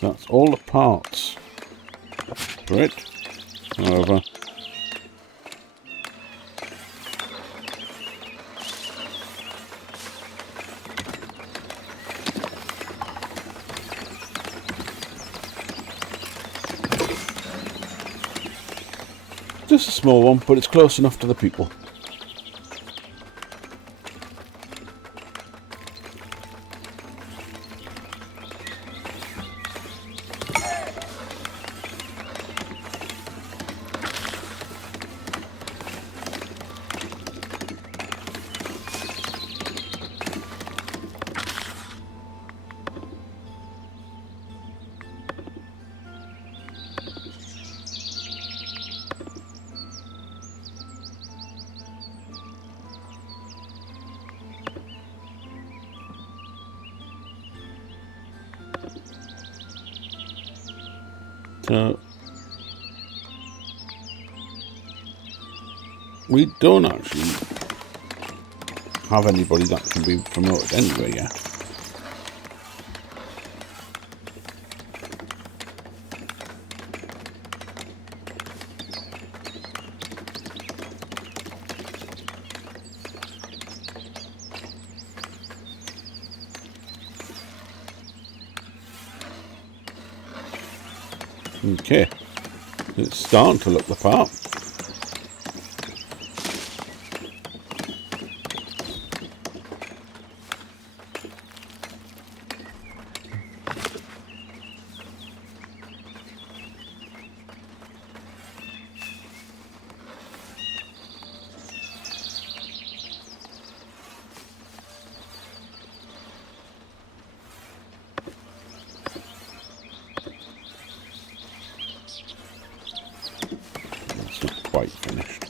that's all the parts for it. However, just a small one, but it's close enough to the people. So we don't actually have anybody that can be promoted anyway yet. Okay, it's starting to look the part. It's not quite finished.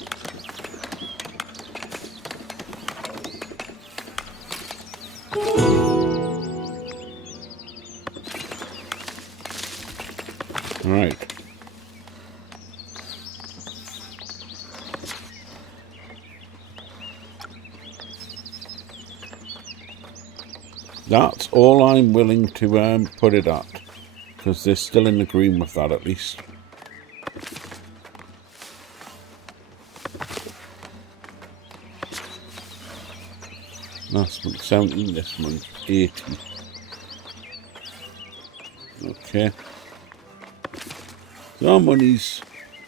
Right. That's all I'm willing to put it at, because they're still in agreement with that at least. Last month 17, this month 80. Okay. So our money's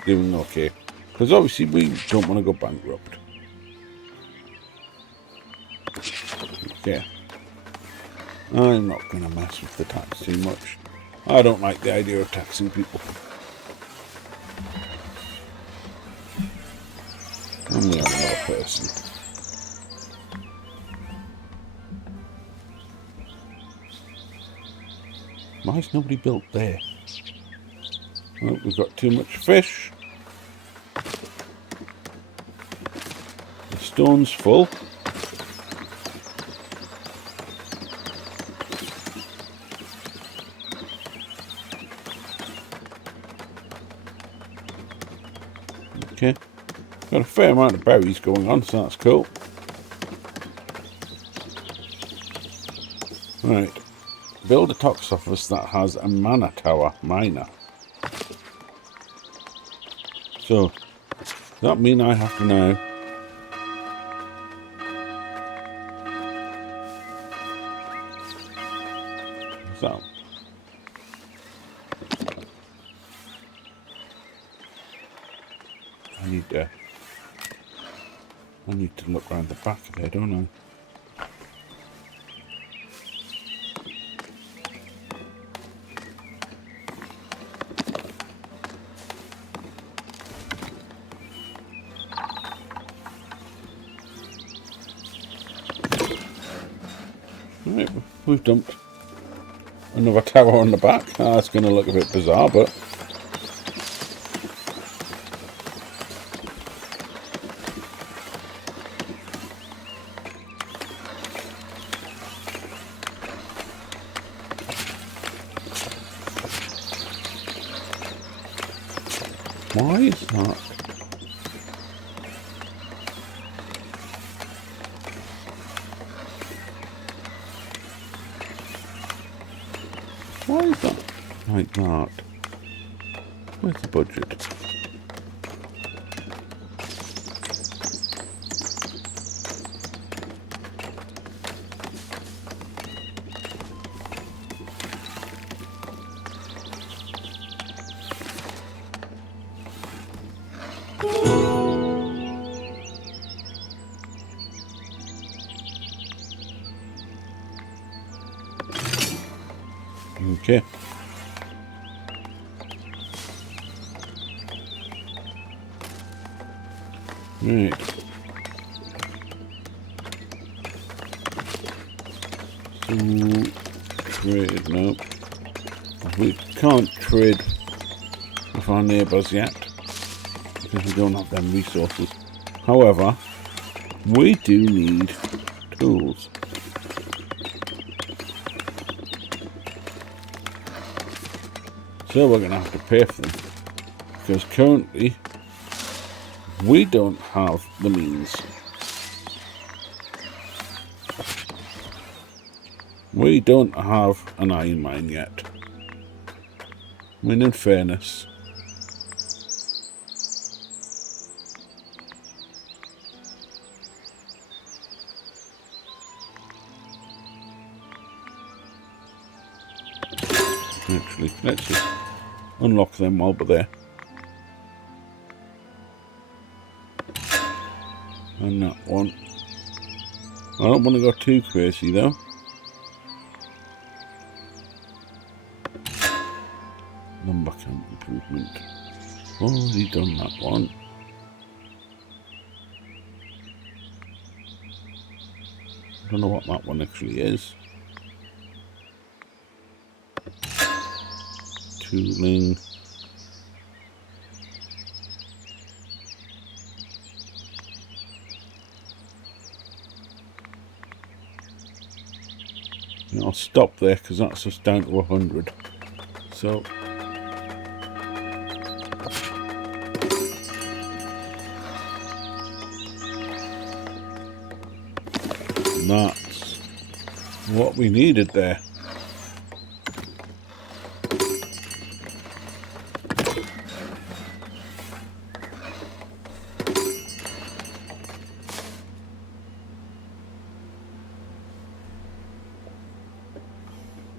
doing okay. Because obviously we don't want to go bankrupt. Okay. I'm not going to mess with the tax too much. I don't like the idea of taxing people. And we have another person. Why is nobody built there? Well, we've got too much fish. The stone's full. Okay. Got a fair amount of berries going on, so that's cool. Right. Build a tax office that has a mana tower miner. So, does that mean I have to now so I need to look around the back of there, don't I? Right, we've dumped another tower on the back. That's going to look a bit bizarre, but Why is that? Why is that like that? Where's the budget? Okay. Right. So, trade, no. We can't trade with our neighbours yet, because we don't have them resources. However, we do need tools. So we're going to have to pay for them, because currently we don't have the means. We don't have an iron mine yet. I mean, in fairness, actually, let's just unlock them while we're there. And that one. I don't want to go too crazy though. Lumber camp improvement. Already done that one. I don't know what that one actually is. Tooling. I'll stop there because that's just down to 100. So that's what we needed there.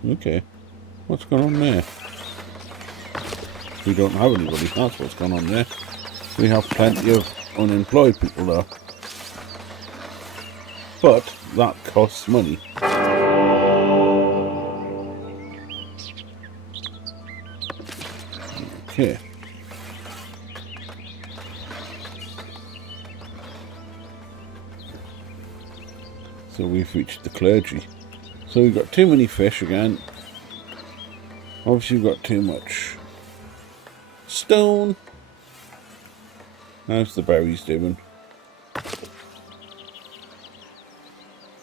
Okay, what's going on there? We don't have anybody, that's what's going on there. We have plenty of unemployed people though. But that costs money. Okay. So we've reached the clergy. So we've got too many fish again. Obviously we've got too much stone. How's the berries doing?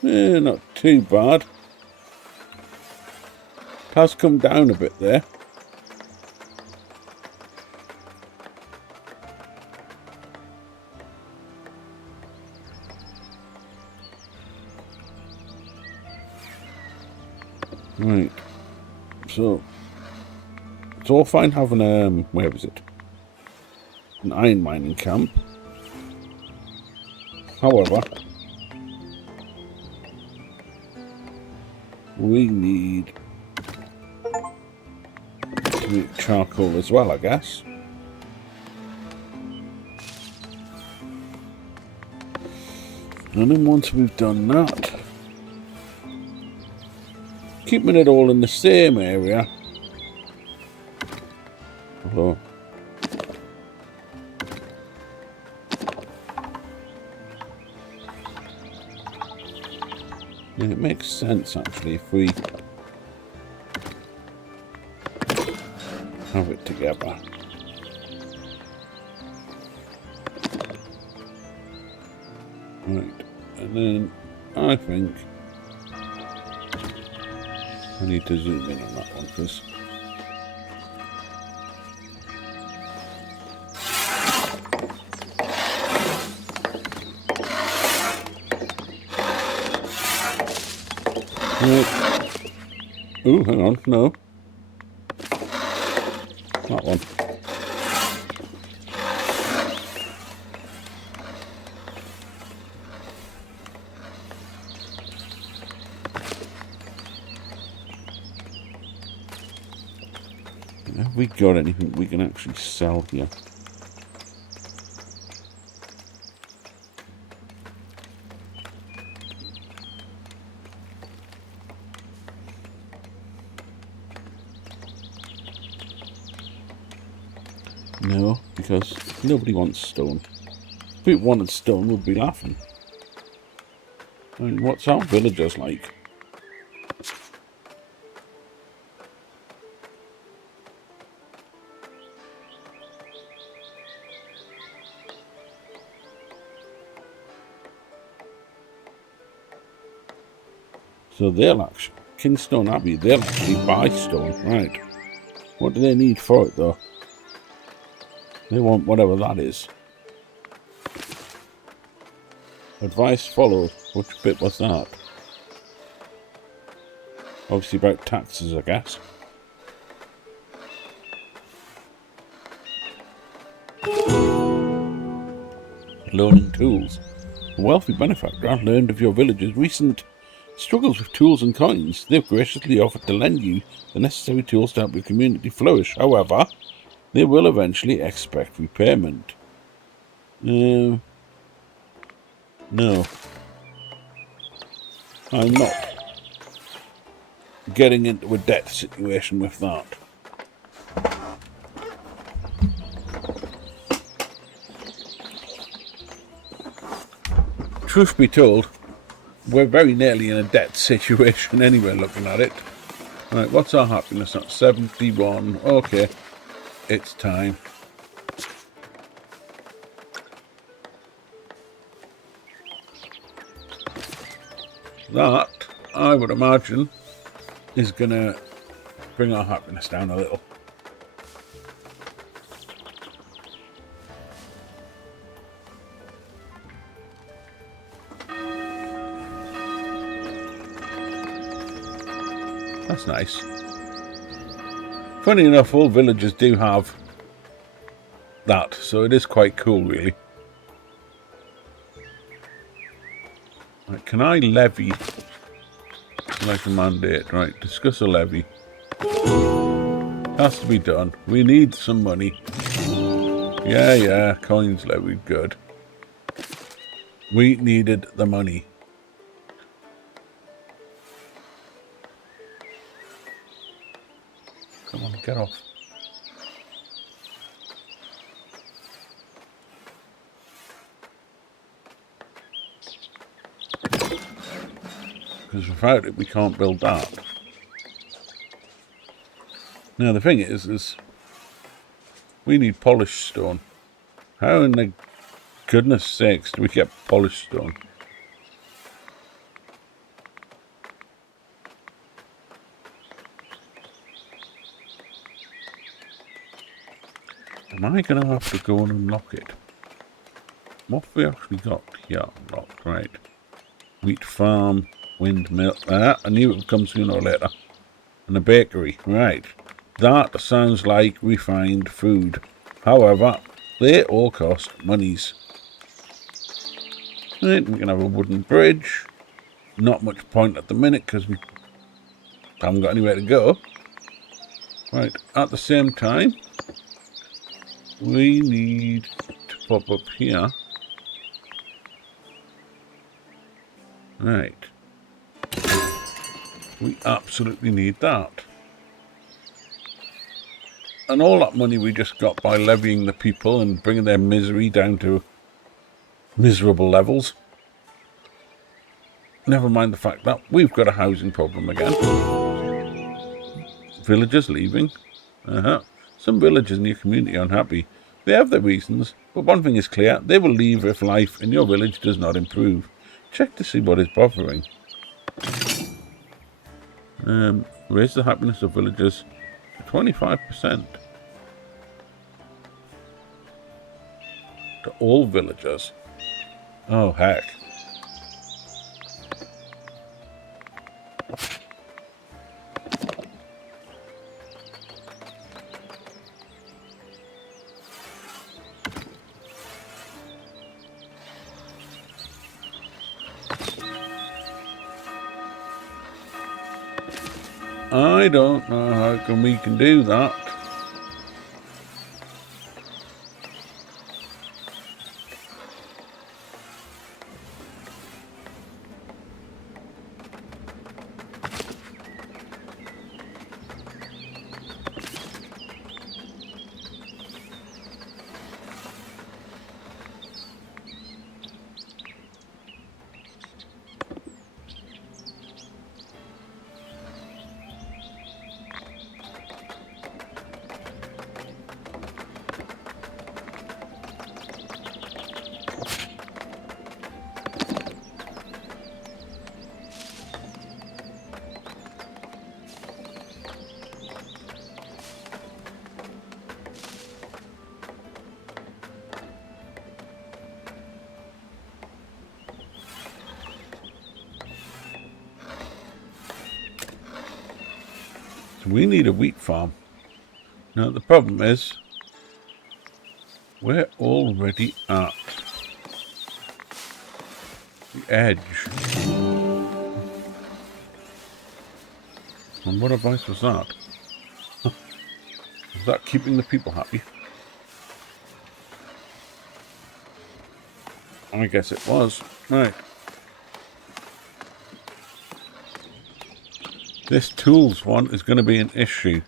Not too bad. It has come down a bit there. Right. So it's all fine having where was it? An iron mining camp. However, we need to make charcoal as well, I guess. And then once we've done that, keeping it all in the same area. Although yeah, it makes sense actually if we have it together. Right, and then I think I need to zoom in on that one because Right. Ooh, hang on, no. That one. Have we got anything we can actually sell here? No, because nobody wants stone. If people wanted stone, we'd be laughing. I mean, what's our villagers like? So they'll actually, Kingstone Abbey, they'll actually buy stone, right? What do they need for it though? They want whatever that is. Advice followed. Which bit was that? Obviously about taxes, I guess. Loaning tools. A wealthy benefactor learned of your village's recent struggles with tools and coins. They've graciously offered to lend you the necessary tools to help your community flourish. However, they will eventually expect repayment. No. I'm not getting into a debt situation with that. Truth be told, we're very nearly in a debt situation anyway, looking at it. Right, what's our happiness at? 71. Okay, it's time. That, I would imagine, is going to bring our happiness down a little. That's nice. Funny enough, all villages do have that, so it is quite cool, really. Right, can I levy like a mandate? Right, discuss a levy. Has to be done. We need some money. Yeah, coins levied, good. We needed the money. Come on, get off. Because without it, we can't build that. Now, the thing is we need polished stone. How in the goodness sakes do we get polished stone? Am I going to have to go and unlock it? What have we actually got here unlocked? Right. Wheat farm, windmill. I knew it would come sooner or later. And a bakery. Right. That sounds like refined food. However, they all cost monies. Right, we can have a wooden bridge. Not much point at the minute because we haven't got anywhere to go. Right, at the same time, we need to pop up here. Right. We absolutely need that. And all that money we just got by levying the people and bringing their misery down to miserable levels. Never mind the fact that we've got a housing problem again. Villagers leaving. Some villagers in your community are unhappy. They have their reasons, but one thing is clear. They will leave if life in your village does not improve. Check to see what is bothering. Raise the happiness of villagers to 25%. To all villagers. Oh, heck. I don't know how come we can do that. So we need a wheat farm. Now the problem is, we're already at the edge. And what advice was that? Was that keeping the people happy? I guess it was. Right. This tools one is going to be an issue.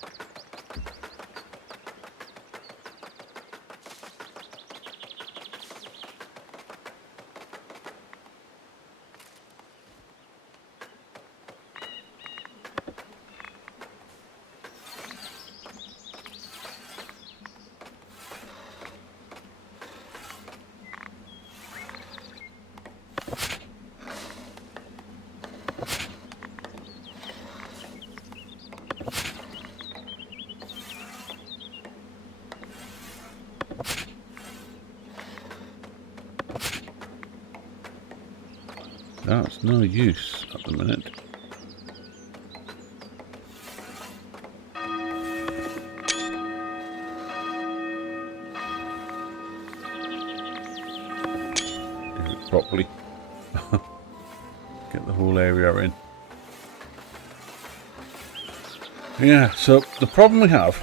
That's no use at the minute. Do it properly. Get the whole area in. Yeah, so the problem we have,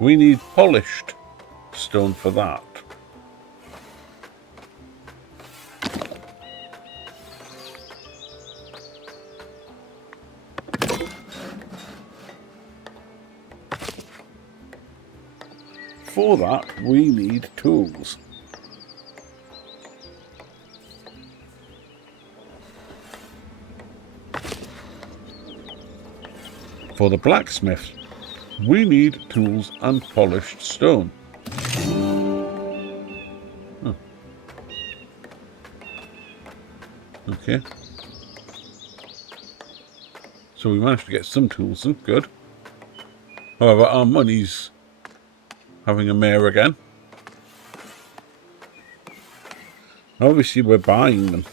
we need polished stone for that. For that, we need tools. For the blacksmith, we need tools and polished stone. Oh. Okay. So we managed to get some tools in, good. However, our money's having a mare again. Obviously, we're buying them.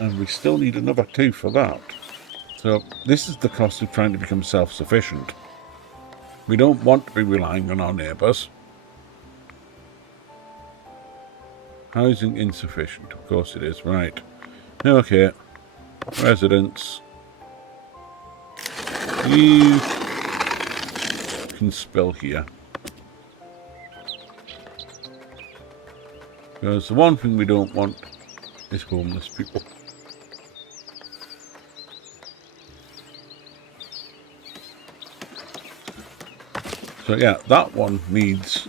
And we still need another 2 for that. So this is the cost of trying to become self-sufficient. We don't want to be relying on our neighbours. Housing insufficient. Of course it is. Right. Okay. Residents. You can spill here. Because the one thing we don't want is homeless people. So yeah, that one needs,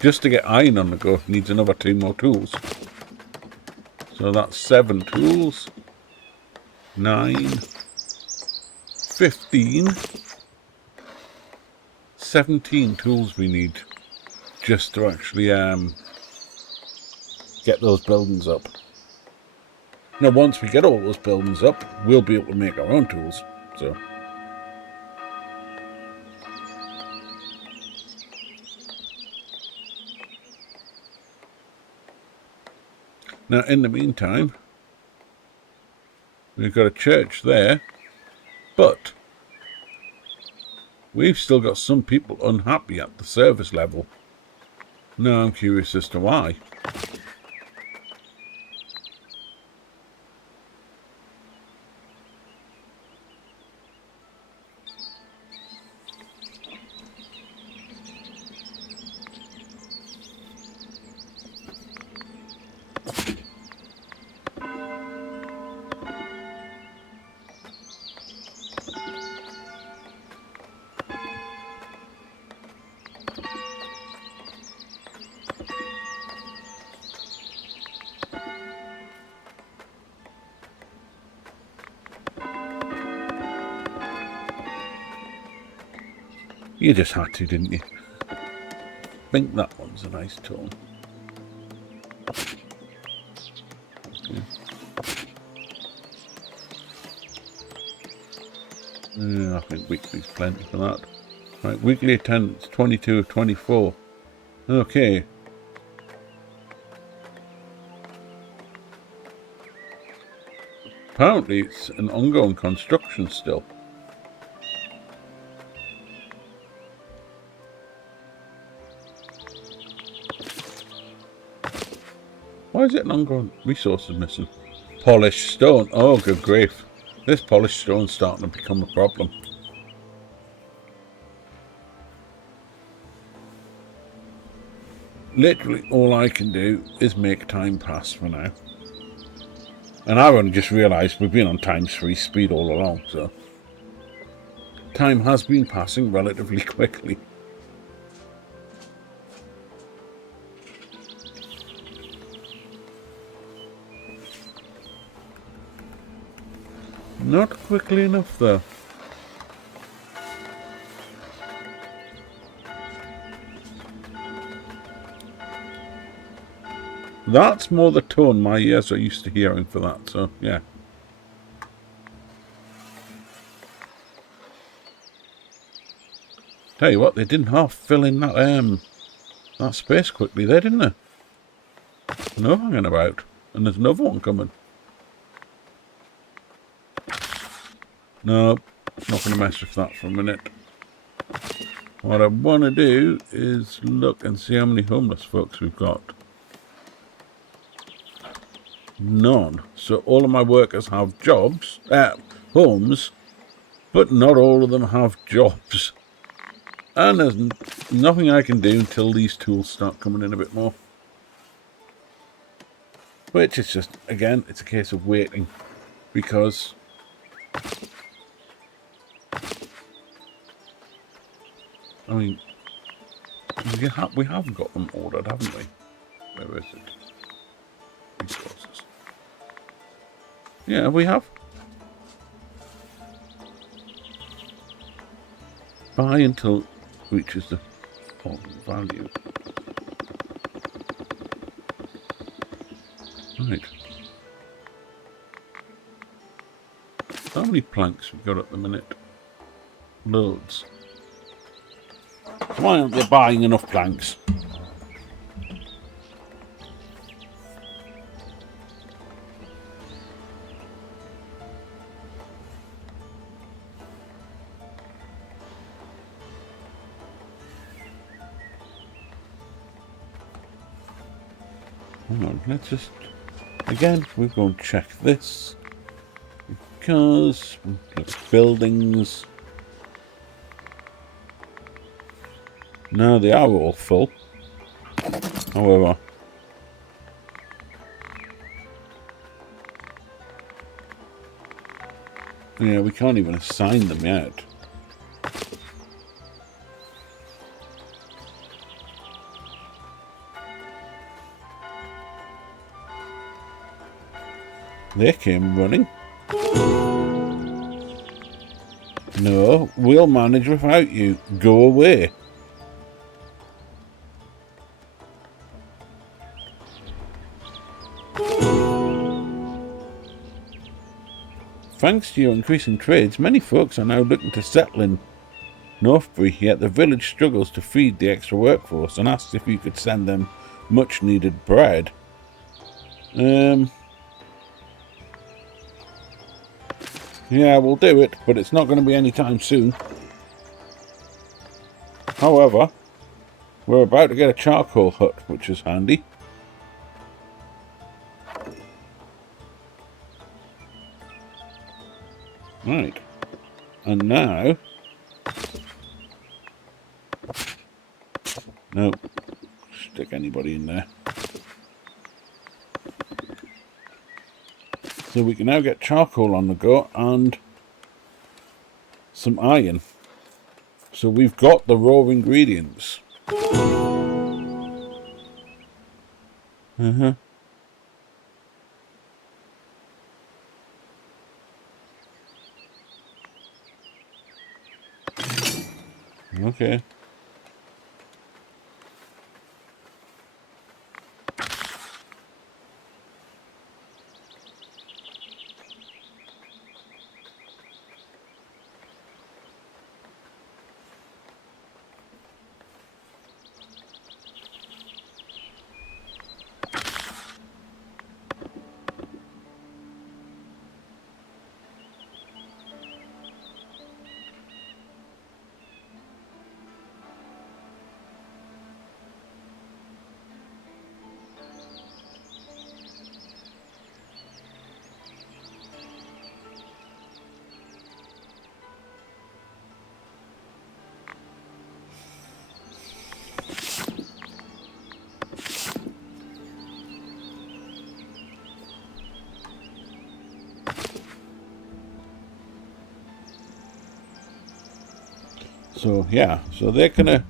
just to get iron on the go, needs another 2 more tools. So that's 7 tools. 9. 15. 17 tools we need just to actually get those buildings up. Now once we get all those buildings up, we'll be able to make our own tools. So now in the meantime, we've got a church there, but we've still got some people unhappy at the service level. Now I'm curious as to why. You just had to, didn't you? I think that one's a nice tone. Yeah, I think weekly's plenty for that. Right, weekly attendance 22 of 24. Okay. Apparently it's an ongoing construction still. Why is it an ongoing resources missing? Polished stone. Oh, good grief. This polished stone's starting to become a problem. Literally all I can do is make time pass for now. And I've only just realised we've been on ×3 speed all along, so time has been passing relatively quickly. Not quickly enough though. That's more the tone my ears are used to hearing for that, so yeah. Tell you what, they didn't half fill in that space quickly there, didn't they? No hanging about. And there's another one coming. No, not going to mess with that for a minute. What I want to do is look and see how many homeless folks we've got. None. So all of my workers have jobs, homes, but not all of them have jobs. And there's nothing I can do until these tools start coming in a bit more. Which is just, again, it's a case of waiting. Because I mean, we have got them ordered, haven't we? Where is it? Resources. Yeah, we have. Buy until it reaches the value. Right. How many planks we got at the minute? Loads. Why aren't they buying enough planks? Hang on, let's just... Again, we're going to check this. Because... buildings... No, they are all full. However... Yeah, we can't even assign them yet. They came running. No, we'll manage without you. Go away. Thanks to your increasing trades, many folks are now looking to settle in Northbury, yet the village struggles to feed the extra workforce and asks if you could send them much needed bread. Yeah, we'll do it, but it's not going to be anytime soon. However, we're about to get a charcoal hut, which is handy. Right. And now... No. Stick anybody in there. So we can now get charcoal on the go and some iron. So we've got the raw ingredients. Okay. So, yeah. So they're going to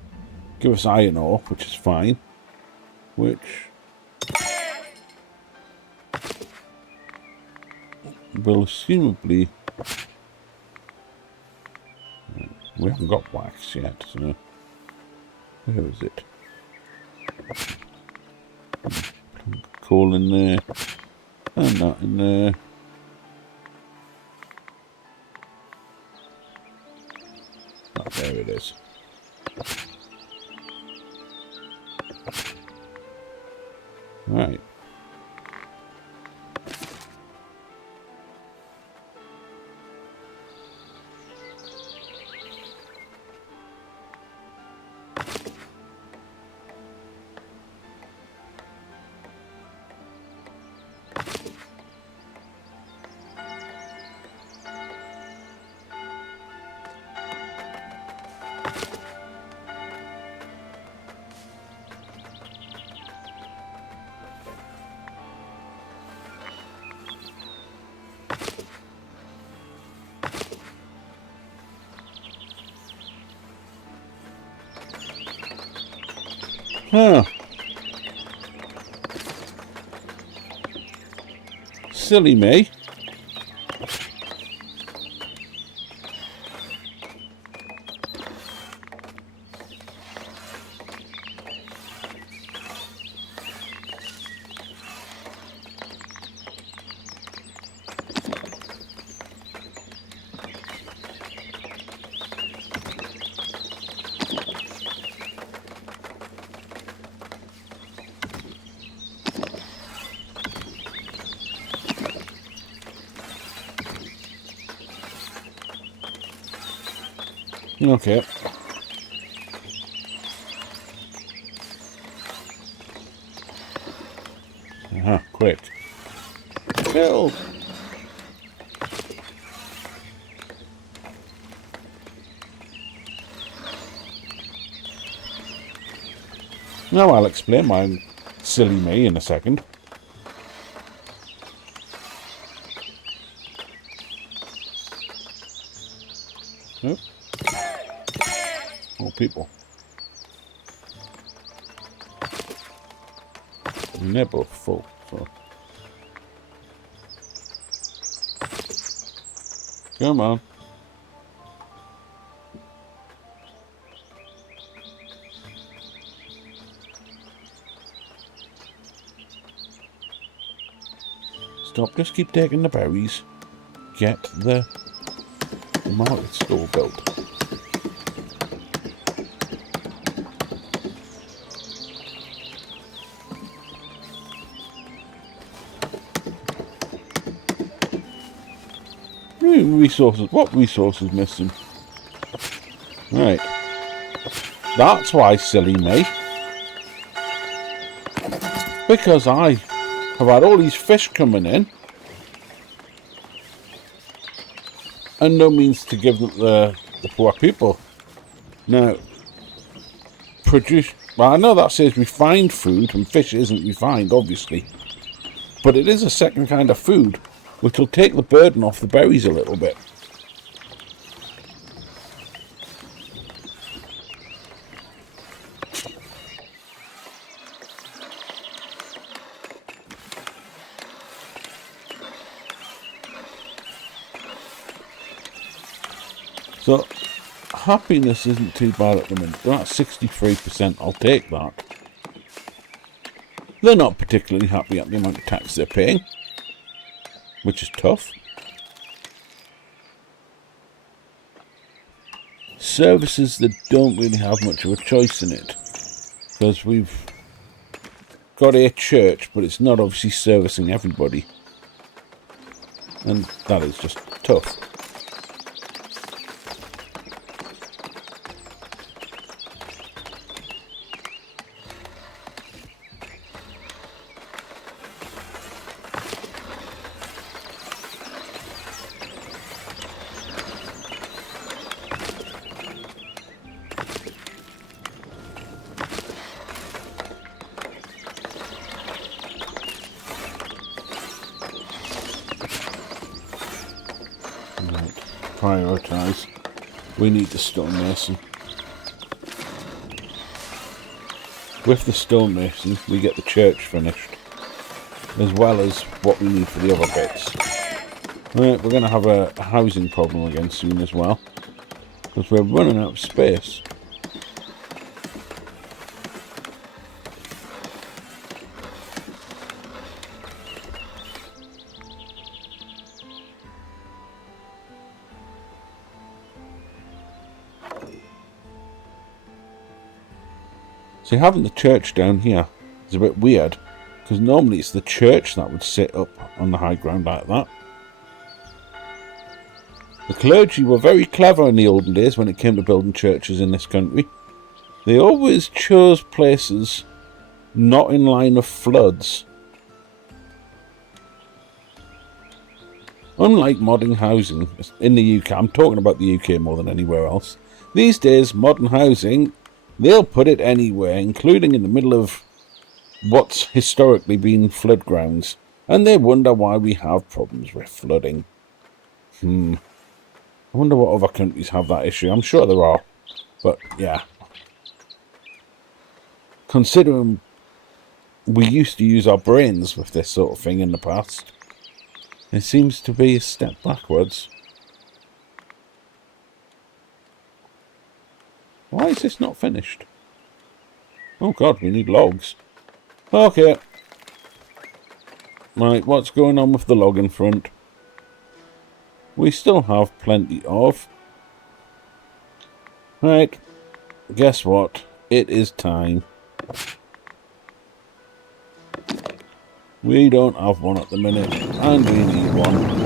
give us iron ore, which is fine. Which... will assumably... We haven't got wax yet, so... Where is it? Coal in there. And that in there. Oh, there it is. Right. Huh. Silly me. Okay. Quick. Build! Now I'll explain my silly me in a second. Nope. More people. And they're both full, so. Come on. Stop, just keep taking the berries. Get the market store built. Resources. What resources missing? Right. That's why, silly me. Because I have had all these fish coming in and no means to give them the poor people. Now, well, I know that says refined food, and fish isn't refined, obviously. But it is a second kind of food, which will take the burden off the berries a little bit. So, happiness isn't too bad at the minute. They're at 63%, I'll take that. They're not particularly happy at the amount of tax they're paying, which is tough. Services that don't really have much of a choice in it, because we've got a church, but it's not obviously servicing everybody, and that is just tough. Prioritise. We need the stonemason. With the stonemason, we get the church finished, as well as what we need for the other bits. Right, we're going to have a housing problem again soon as well, because we're running out of space. See, having the church down here is a bit weird, because normally it's the church that would sit up on the high ground like that. The clergy were very clever in the olden days when it came to building churches in this country. They always chose places not in line of floods. Unlike modern housing in the UK, I'm talking about the UK more than anywhere else. These days, modern housing, they'll put it anywhere, including in the middle of what's historically been flood grounds. And they wonder why we have problems with flooding. I wonder what other countries have that issue. I'm sure there are. But, yeah. Considering we used to use our brains with this sort of thing in the past, it seems to be a step backwards. Why is this not finished? Oh god, we need logs. Okay. Right, what's going on with the logging front? We still have plenty of. Right, guess what? It is time. We don't have one at the minute, and we need one.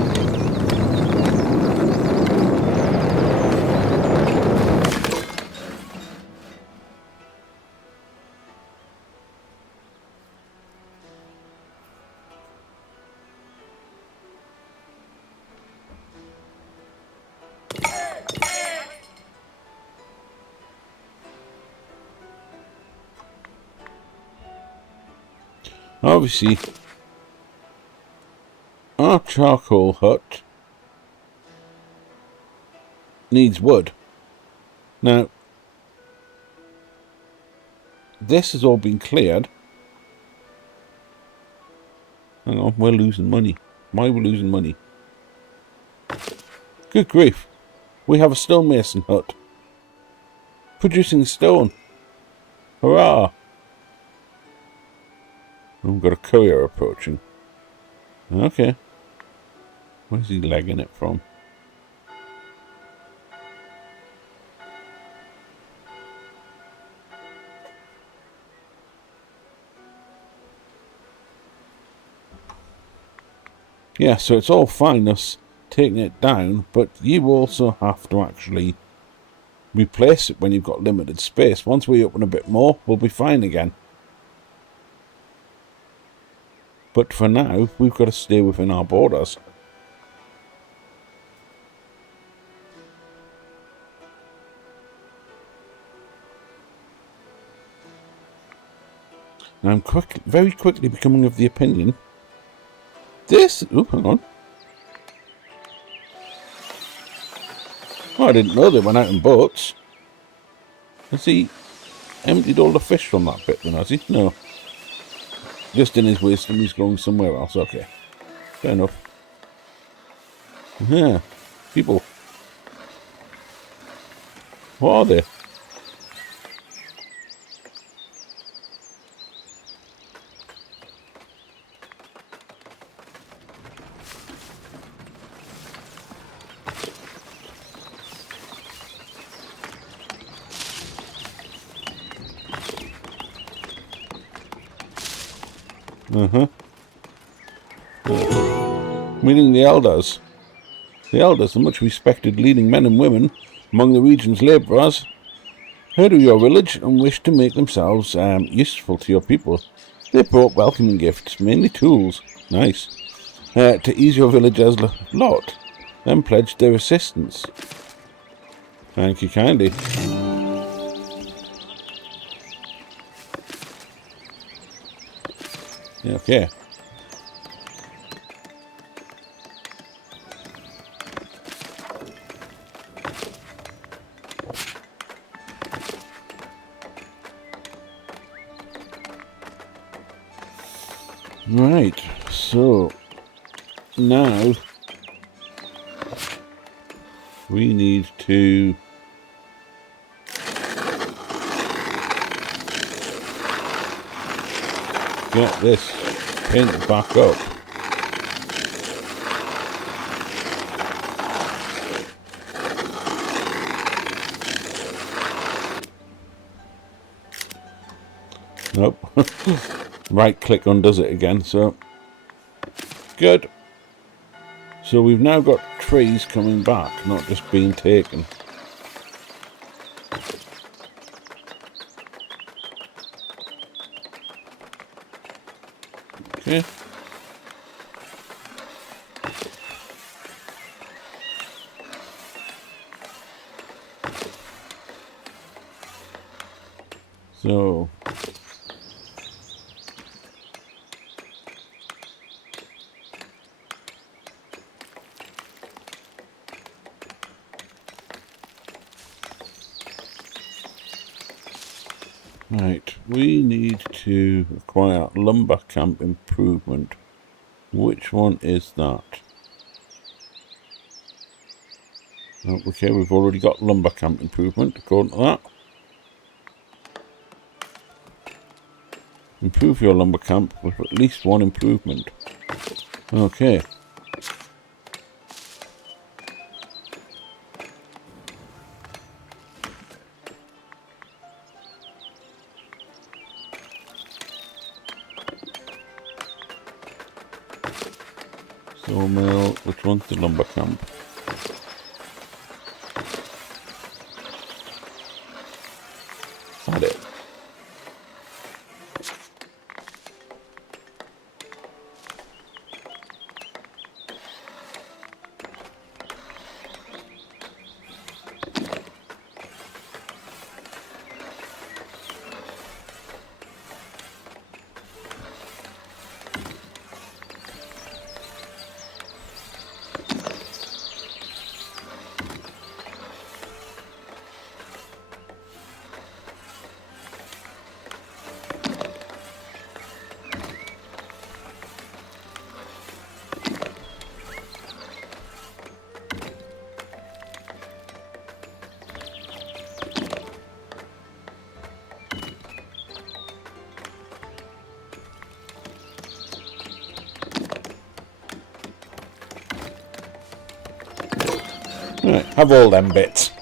Obviously, our charcoal hut needs wood. Now, this has all been cleared. Hang on, we're losing money. Why are we losing money? Good grief. We have a stonemason hut. Producing stone. Hurrah! We've got a courier approaching. Okay. Where's he legging it from? Yeah, so it's all fine us taking it down, but you also have to actually replace it when you've got limited space. Once we open a bit more, we'll be fine again. But for now, we've got to stay within our borders. And I'm very quickly becoming of the opinion this... Oh, hang on. Oh, I didn't know they went out in boats. Has he emptied all the fish from that bit then, has he? No. Just in his wisdom, he's going somewhere else. Okay. Fair enough. Yeah. People. What are they? Meeting the elders. The elders are much respected leading men and women among the region's labourers. Heard of your village and wish to make themselves useful to your people. They brought welcoming gifts, mainly tools. Nice. To ease your villagers' lot. Then pledged their assistance. Thank you kindly. Okay. Right, so now we need to get this painted back up. Nope. Right click undoes it again, so good. So we've now got trees coming back, not just being taken. Okay. So right, we need to acquire lumber camp improvement. Which one is that? Oh, okay, we've already got lumber camp improvement according to that. Improve your lumber camp with at least one improvement. Okay. Sawmill, which one's the lumber camp? Is that it? Right, have all them bits.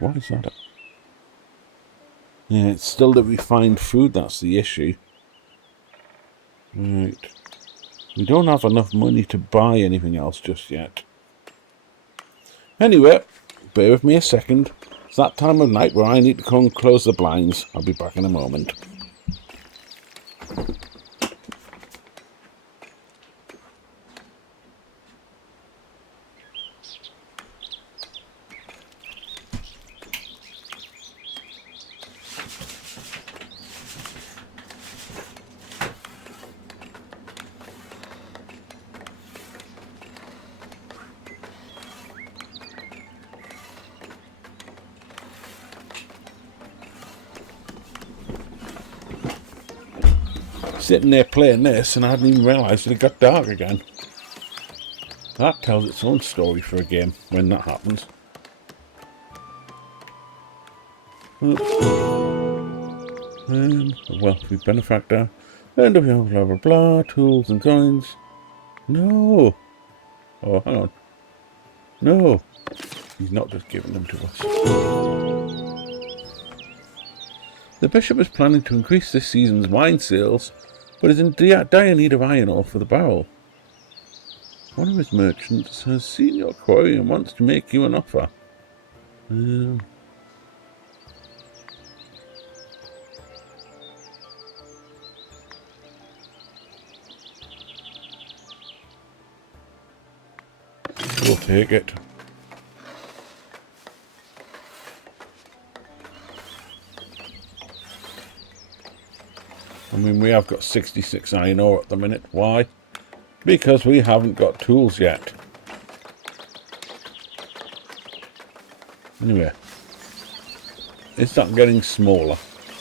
What is that? Yeah, it's still the refined food, that's the issue. Right. We don't have enough money to buy anything else just yet. Anyway, bear with me a second. It's that time of night where I need to come and close the blinds. I'll be back in a moment. Sitting there playing this and I hadn't even realised that it got dark again. That tells its own story for a game when that happens. A wealthy benefactor. And blah blah blah blah. Tools and coins. No. Oh, hang on. No. He's not just giving them to us. The bishop is planning to increase this season's wine sales, but is in dire need of iron ore for the barrel. One of his merchants has seen your quarry and wants to make you an offer. We'll take it. I mean, we have got 66 iron ore at the minute. Why? Because we haven't got tools yet. Anyway. Is that getting smaller?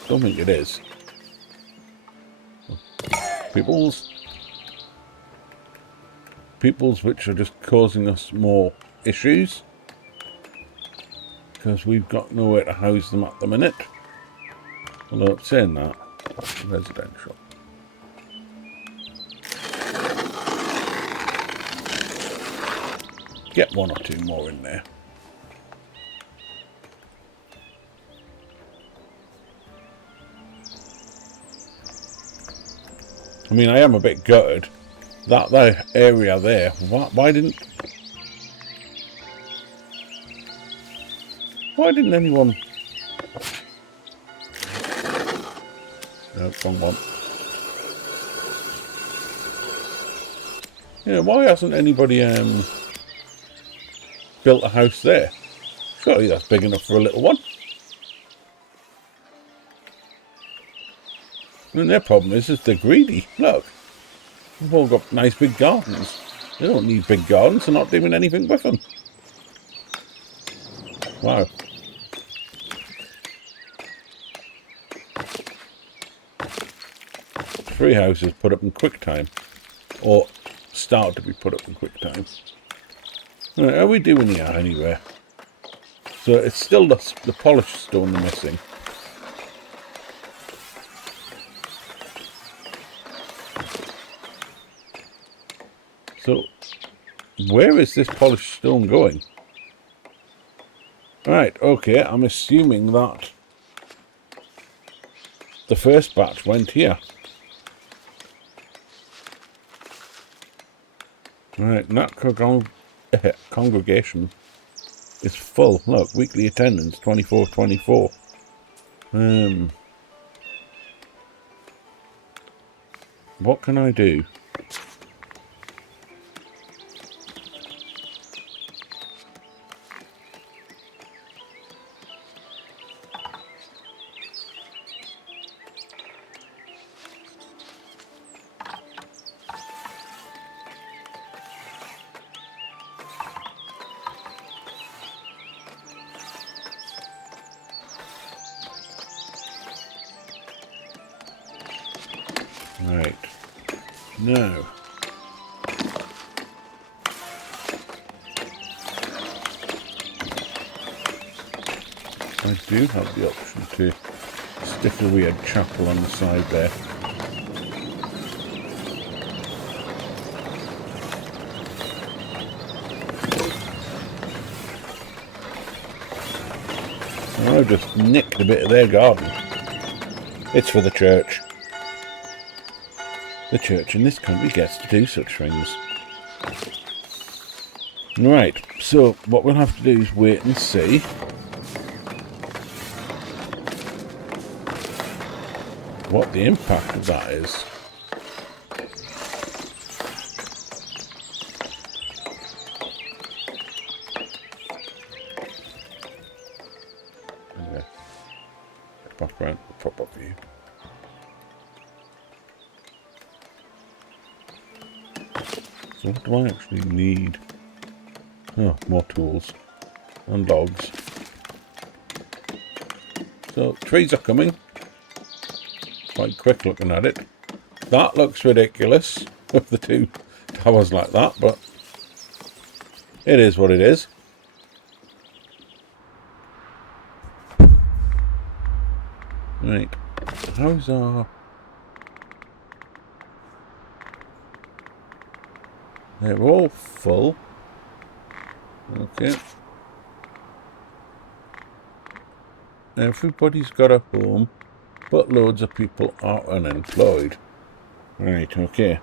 Don't think it is. Peoples which are just causing us more issues. Because we've got nowhere to house them at the minute. Although, saying that, residential. Get one or two more in there. I mean, I am a bit gutted. That area there, why didn't anyone... No, wrong one. Yeah, why hasn't anybody built a house there? Surely that's big enough for a little one. I mean, their problem is they're greedy. Look, they've all got nice big gardens. They don't need big gardens. They're not doing anything with them. Wow. Three houses put up in quick time, or start to be put up in quick time. Right, are we doing here anywhere? So it's still the polished stone they're missing. So where is this polished stone going? Right, okay, I'm assuming that the first batch went here. Right, and that congregation is full. Look, weekly attendance, 24. What can I do? Right. Now. I do have the option to stick a weird chapel on the side there. I've just nicked a bit of their garden. It's for the church. The church in this country gets to do such things. Right, so what we'll have to do is wait and see what the impact of that is. Okay. Back around the pop-up view. So what do I actually need? Oh, more tools and logs. So trees are coming. Quite quick looking at it. That looks ridiculous with the two towers like that, but it is what it is. Right, how's our... They're all full. Okay. Everybody's got a home, but loads of people are unemployed. Right, okay.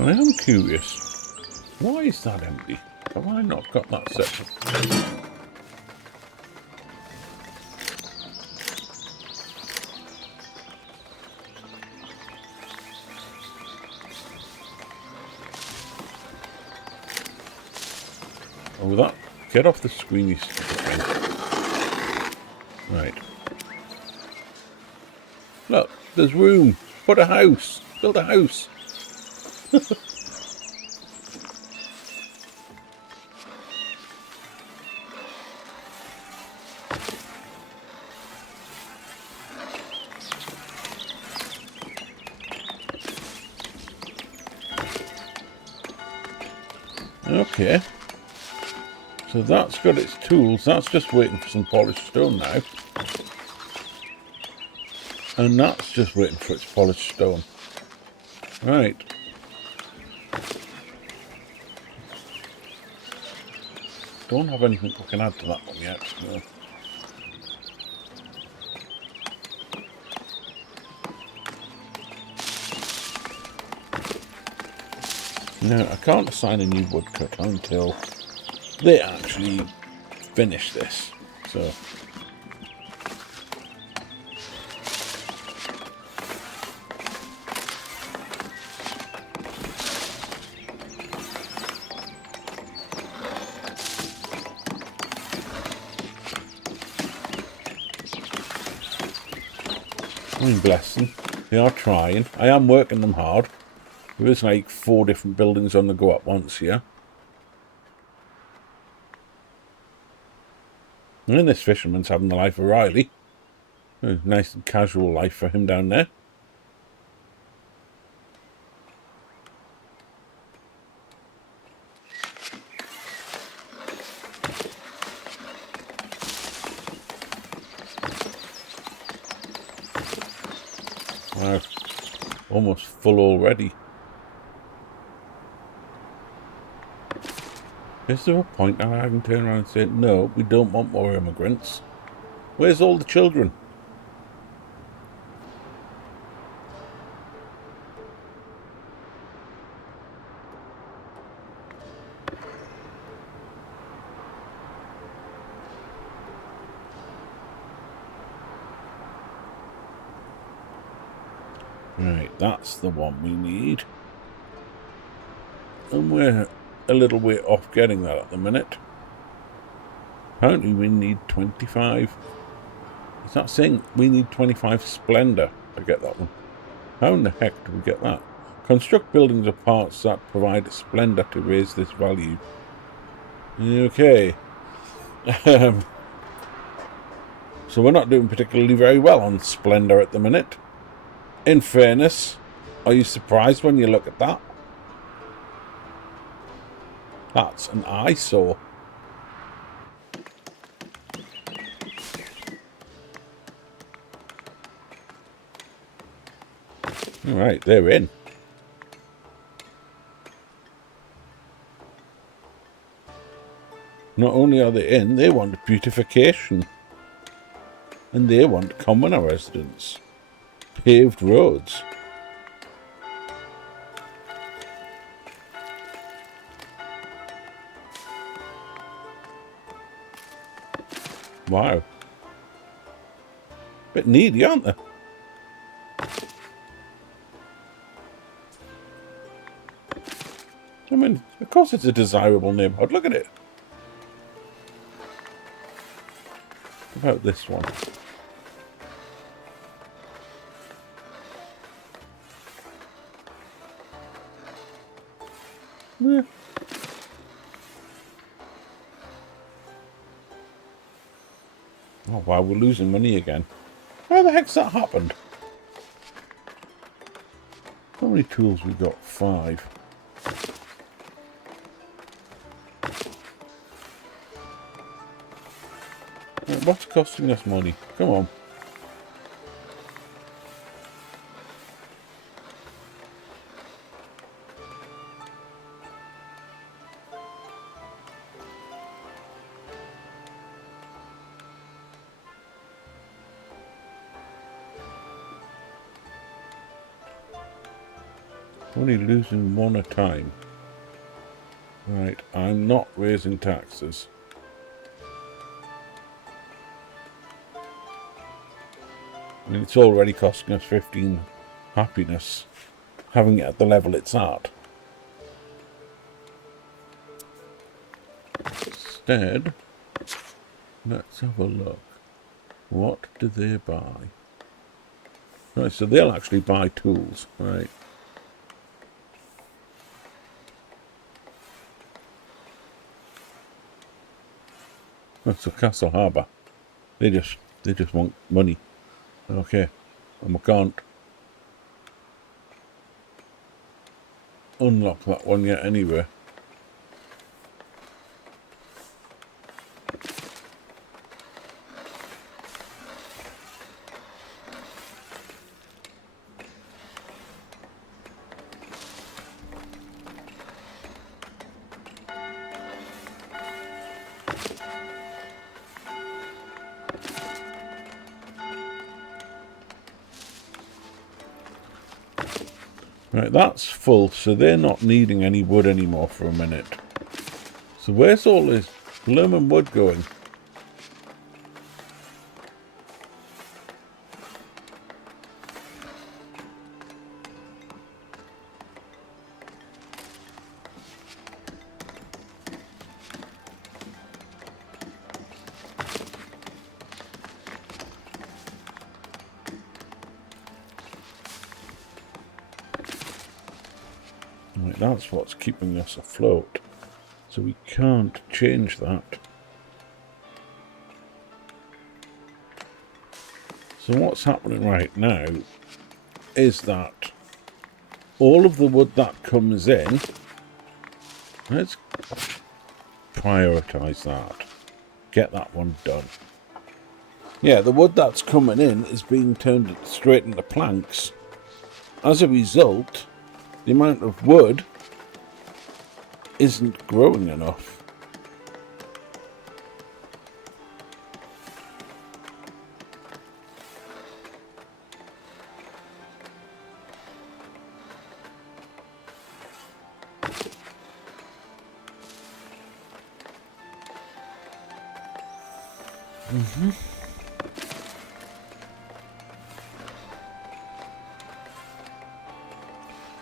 I am curious. Why is that empty? Have I not got that section? Oh, that. Get off the screen, you stupid thing. Right. Look, there's room. Put a house. Build a house. Okay. So that's got its tools. That's just waiting for some polished stone now. And that's just waiting for its polished stone. Right. Don't have anything we can add to that one yet. No. No, I can't assign a new woodcutter until they actually finish this. So I mean, bless them. They are trying. I am working them hard. There is like 4 different buildings on the go at once here. And this fisherman's having the life of Riley. A nice and casual life for him down there. Wow, almost full already. Is there a point that I can turn around and say, no, we don't want more immigrants? Where's all the children? Right, that's the one we need. And we're a little way off getting that at the minute. Apparently we need 25. Is that saying we need 25 Splendor to get that one? How in the heck do we get that? Construct buildings or parts that provide Splendor to raise this value. Okay. So we're not doing particularly very well on Splendor at the minute. In fairness, are you surprised when you look at that? That's an eyesore. Alright, they're in. Not only are they in, they want beautification. And they want commoner residents. Paved roads. Wow. Bit needy, aren't they? I mean, of course it's a desirable neighbourhood. Look at it. What about this one? Yeah. Oh wow, we're losing money again. How the heck's that happened? How many tools we got? 5. Right, what's costing us money? Come on. Only losing 1 a time. Right, I'm not raising taxes. I mean, it's already costing us 15 happiness, having it at the level it's at. Instead, let's have a look. What do they buy? Right, so they'll actually buy tools, right? That's a Castle Harbour. They just want money. Okay, and we can't unlock that one yet anyway. Right, that's full, so they're not needing any wood anymore for a minute. So where's all this blooming wood going? Right, that's what's keeping us afloat. So we can't change that. So what's happening right now is that all of the wood that comes in, let's prioritise that. Get that one done. Yeah, the wood that's coming in is being turned straight into planks. As a result, the amount of wood isn't growing enough.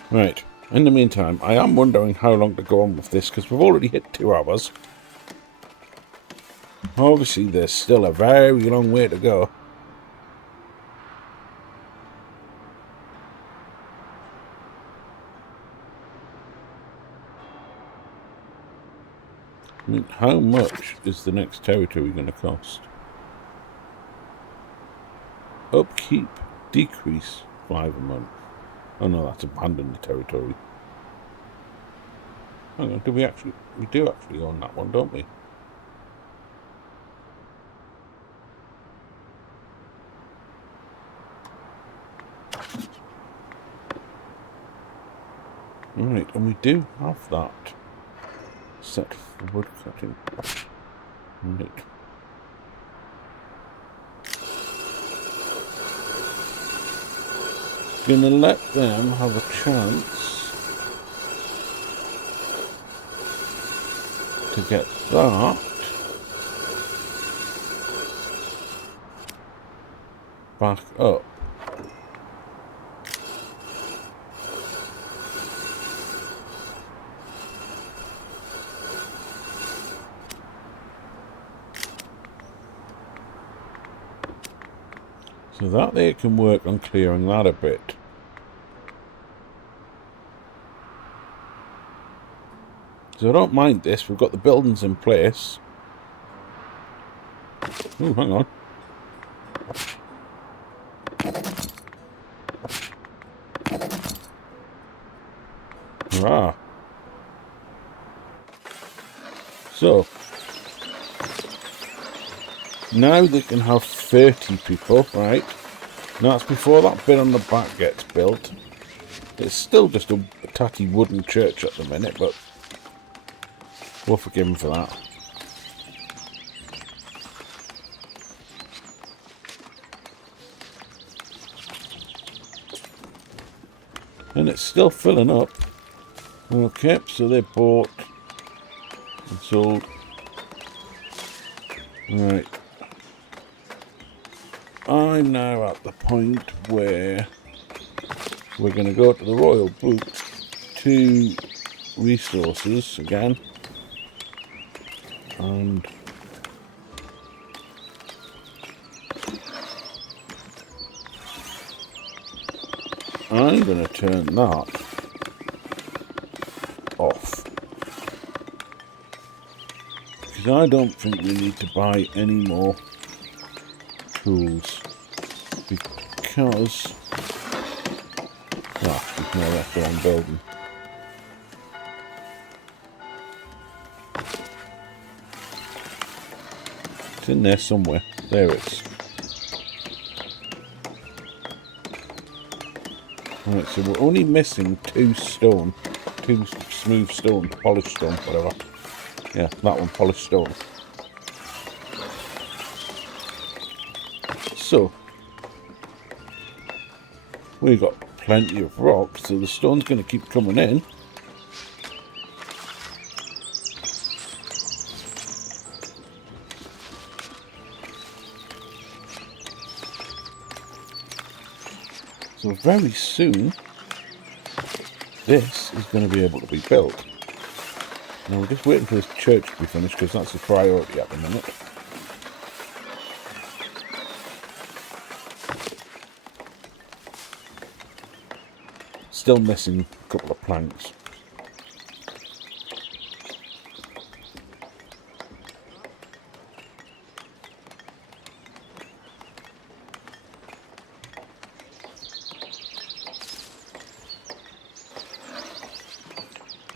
Right, in the meantime, I am wondering how long to go on with this, because we've already hit 2 hours. Obviously, there's still a very long way to go. I mean, how much is the next territory going to cost? Upkeep, decrease, 5 a month. Oh no, that's abandon the territory. Hang on, we do actually own that one, don't we? Right, and we do have that set for wood cutting. Right. Gonna let them have a chance to get that back up. So that they can work on clearing that a bit. So I don't mind this, we've got the buildings in place. Oh, hang on. Ah. So, now they can have 30 people, right? Now that's before that bit on the back gets built. It's still just a tatty wooden church at the minute, but we'll forgive them for that. And it's still filling up. Okay, so they bought and sold. Right. I'm now at the point where we're going to go to the Royal Book, 2 resources again, and I'm going to turn that off, because I don't think we need to buy any more tools, because no, that's the wrong building. It's in there somewhere. There it is. Right, so we're only missing 2 stone. 2 smooth stone, polished stone, whatever. Yeah, that one, polished stone. So, we've got plenty of rock, so the stone's going to keep coming in. So very soon, this is going to be able to be built. Now we're just waiting for this church to be finished, because that's the priority at the minute. Still missing a couple of planks.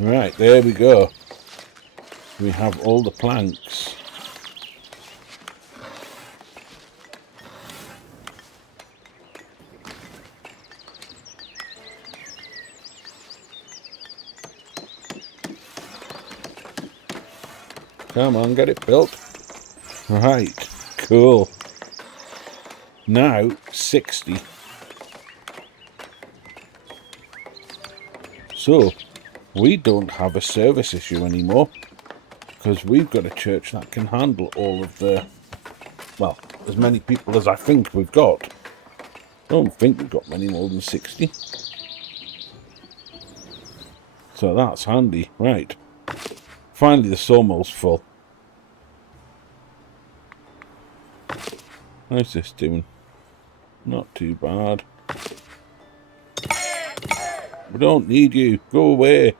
Right, there we go. We have all the planks. Come on, get it built. Right, cool. Now, 60. So, we don't have a service issue anymore, because we've got a church that can handle all of the, well, as many people as I think we've got. I don't think we've got many more than 60. So that's handy. Right. Finally the sawmill's full. How's this doing? Not too bad. We don't need you. Go away.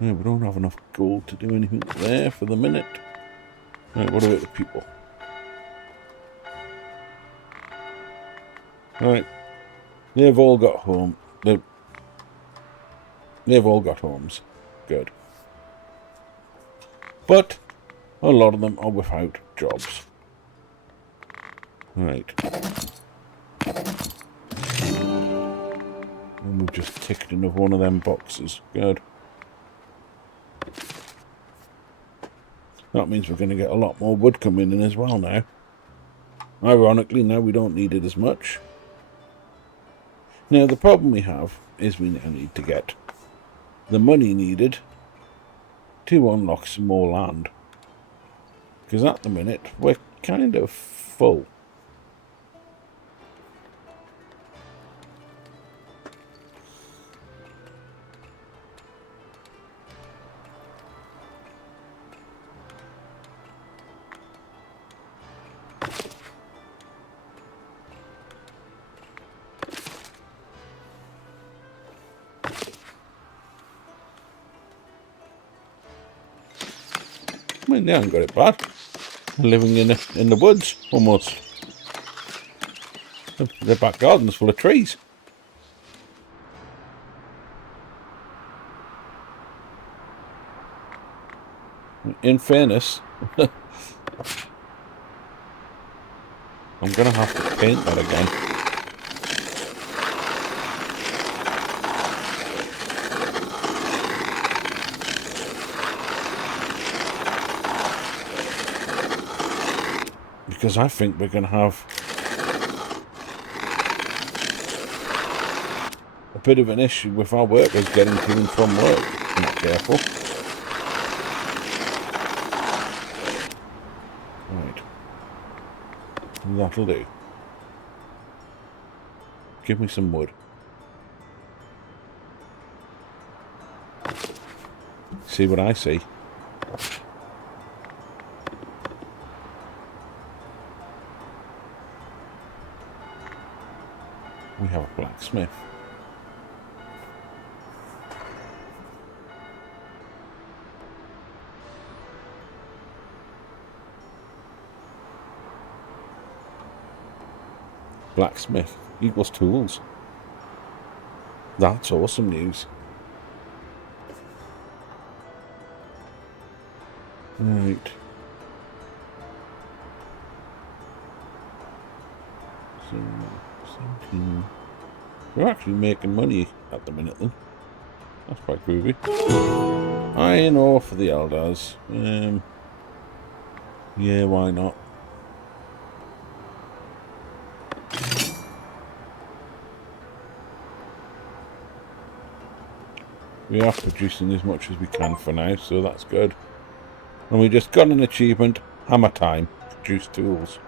Yeah, we don't have enough gold to do anything there for the minute. Right, what about the people? Right. They've all got home. They've all got homes. Good. But a lot of them are without jobs. Right. And we've just ticked another one of them boxes. Good. That means we're going to get a lot more wood coming in as well now. Ironically, now we don't need it as much. Now, the problem we have is we now need to get the money needed to unlock some more land. Because at the minute, we're kind of full. I mean, they haven't got it bad. Living in the woods, almost. Their back garden's full of trees. In fairness, I'm going to have to paint that again. Because I think we're going to have a bit of an issue with our workers getting to and from work. If we're not careful. Right. That'll do. Give me some wood. See what I see? We have a blacksmith. Blacksmith equals tools. That's awesome news. Right. So, 17. We're actually making money at the minute then. That's quite groovy. Iron ore for the elders. Yeah, why not? We are producing as much as we can for now, so that's good. And we just got an achievement, hammer time, produce tools.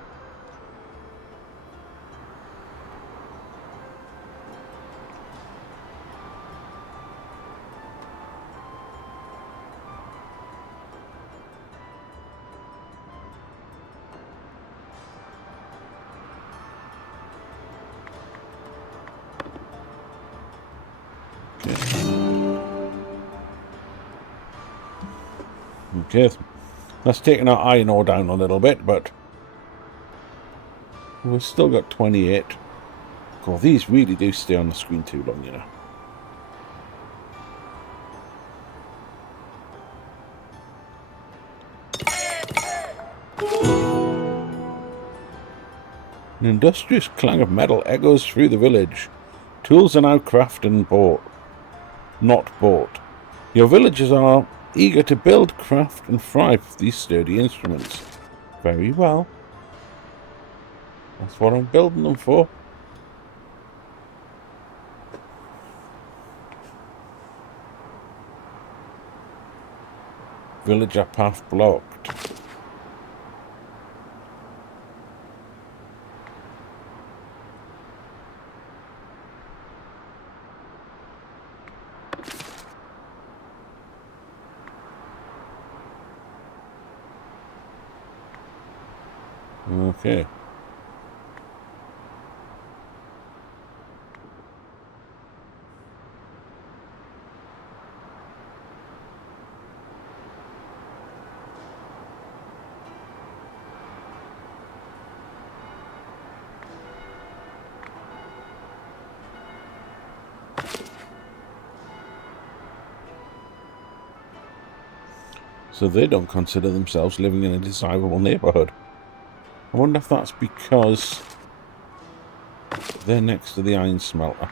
Okay, that's taken our iron ore down a little bit, but we've still got 28. God, these really do stay on the screen too long, you know. An industrious clang of metal echoes through the village. Tools are now crafted and bought. Not bought. Your villagers are eager to build, craft, and thrive with these sturdy instruments. Very well. That's what I'm building them for. Villager path blocked. Okay. So they don't consider themselves living in a desirable neighbourhood. I wonder if that's because they're next to the iron smelter.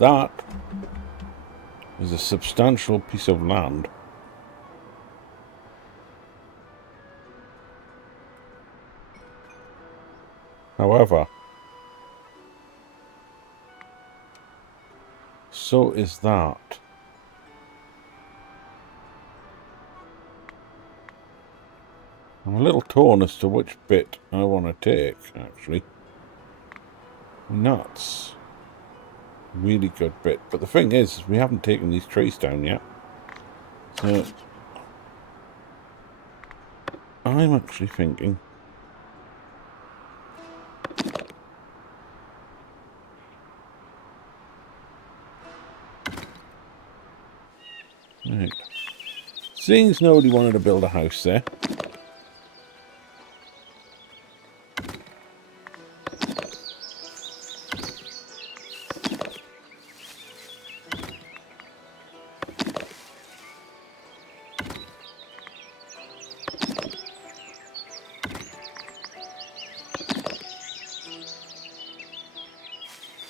That is a substantial piece of land. However, so is that. I'm a little torn as to which bit I want to take, actually. And that's a really good bit. But the thing is, we haven't taken these trees down yet. So I'm actually thinking... Right. Seeing as nobody wanted to build a house there,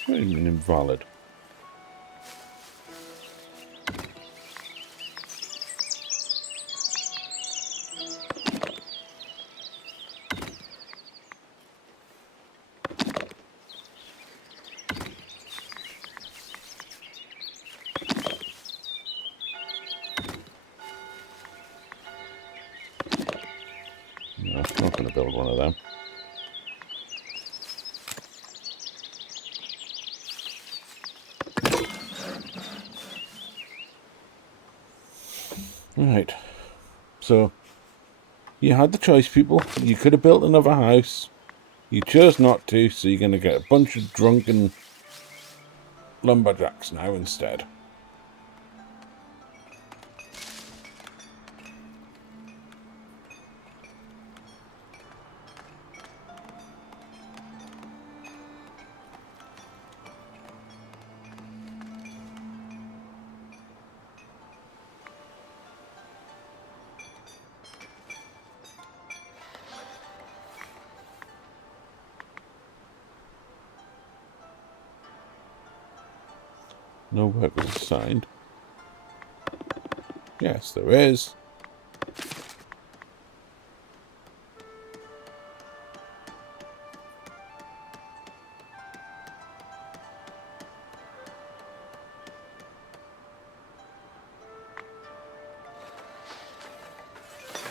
what do you mean invalid? No, I'm not going to build one of them. Right. So, you had the choice, people. You could have built another house. You chose not to, so you're going to get a bunch of drunken lumberjacks now instead. No workers assigned. Yes, there is.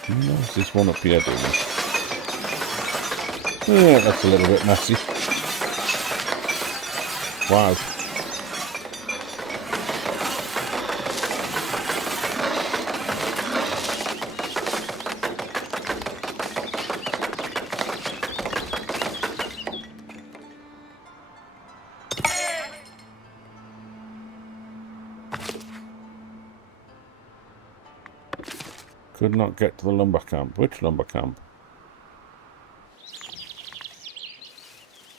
There's this one up here doing this. Yeah, that's a little bit messy. Wow. Could not get to the lumber camp. Which lumber camp?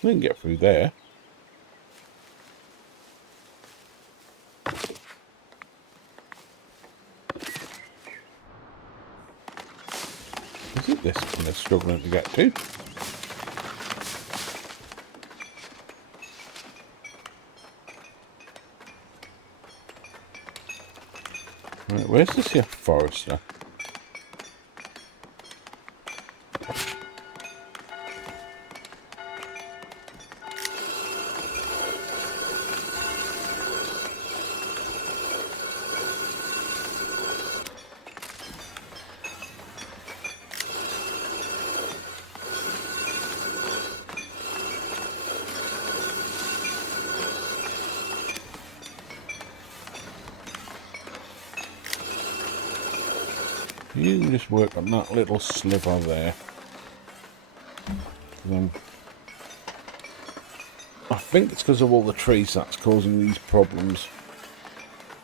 We can get through there. Is it this one they're struggling to get to? Right, where's this here forester? You can just work on that little sliver there. I think it's because of all the trees that's causing these problems.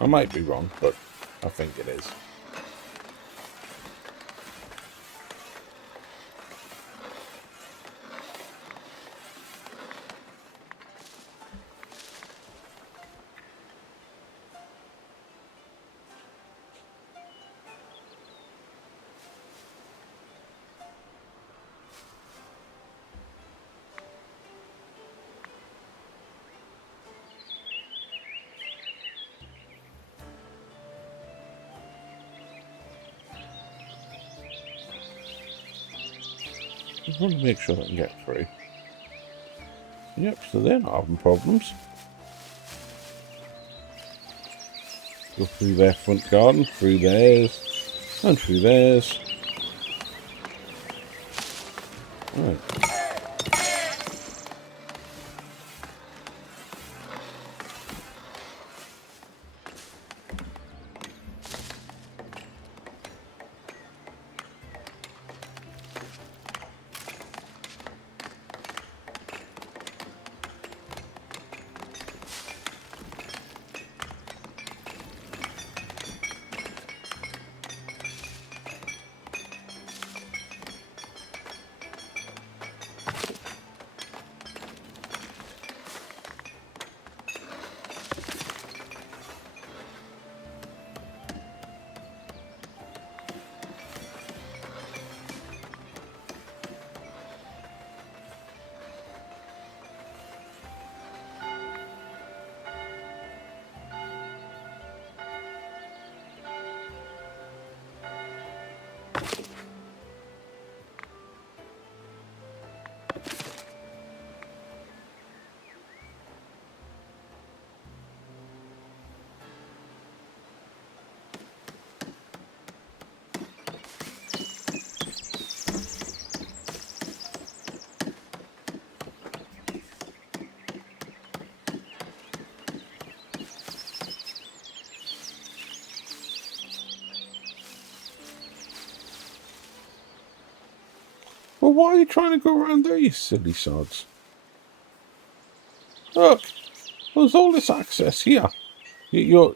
I might be wrong, but I think it is. I want to make sure I can get through. Yep, so they're not having problems. Go through their front garden, through theirs, and through theirs. Right. Well, why are you trying to go around there, you silly sods? Look, there's all this access here. You're...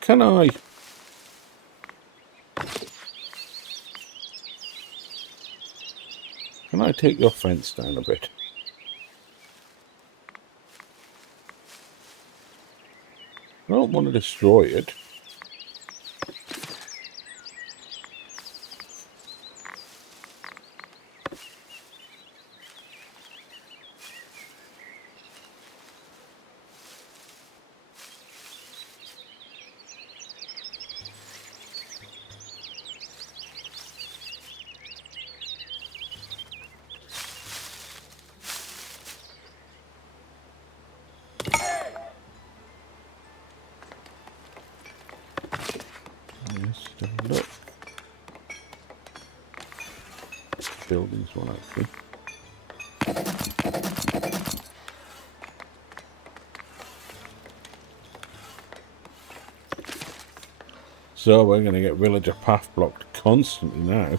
Can I? Can I take your fence down a bit? I don't want to destroy it. Let's have a look. Buildings one actually. So we're going to get villager path blocked constantly now.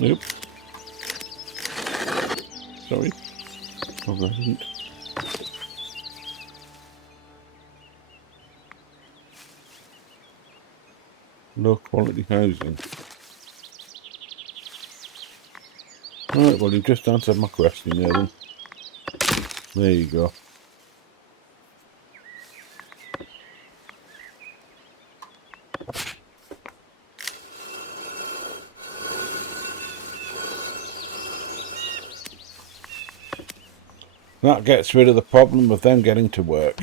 Oops. Sorry. Oh, I didn't. Low quality housing. Right, well, you've just answered my question there then. There you go. That gets rid of the problem of them getting to work.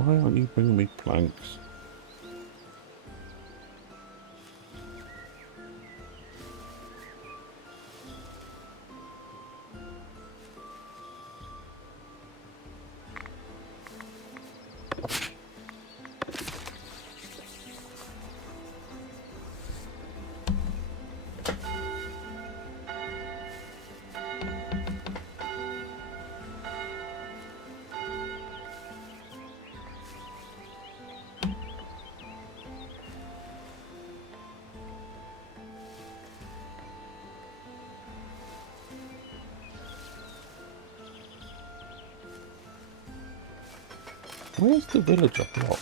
Why aren't you bringing me planks? Where's the villager block?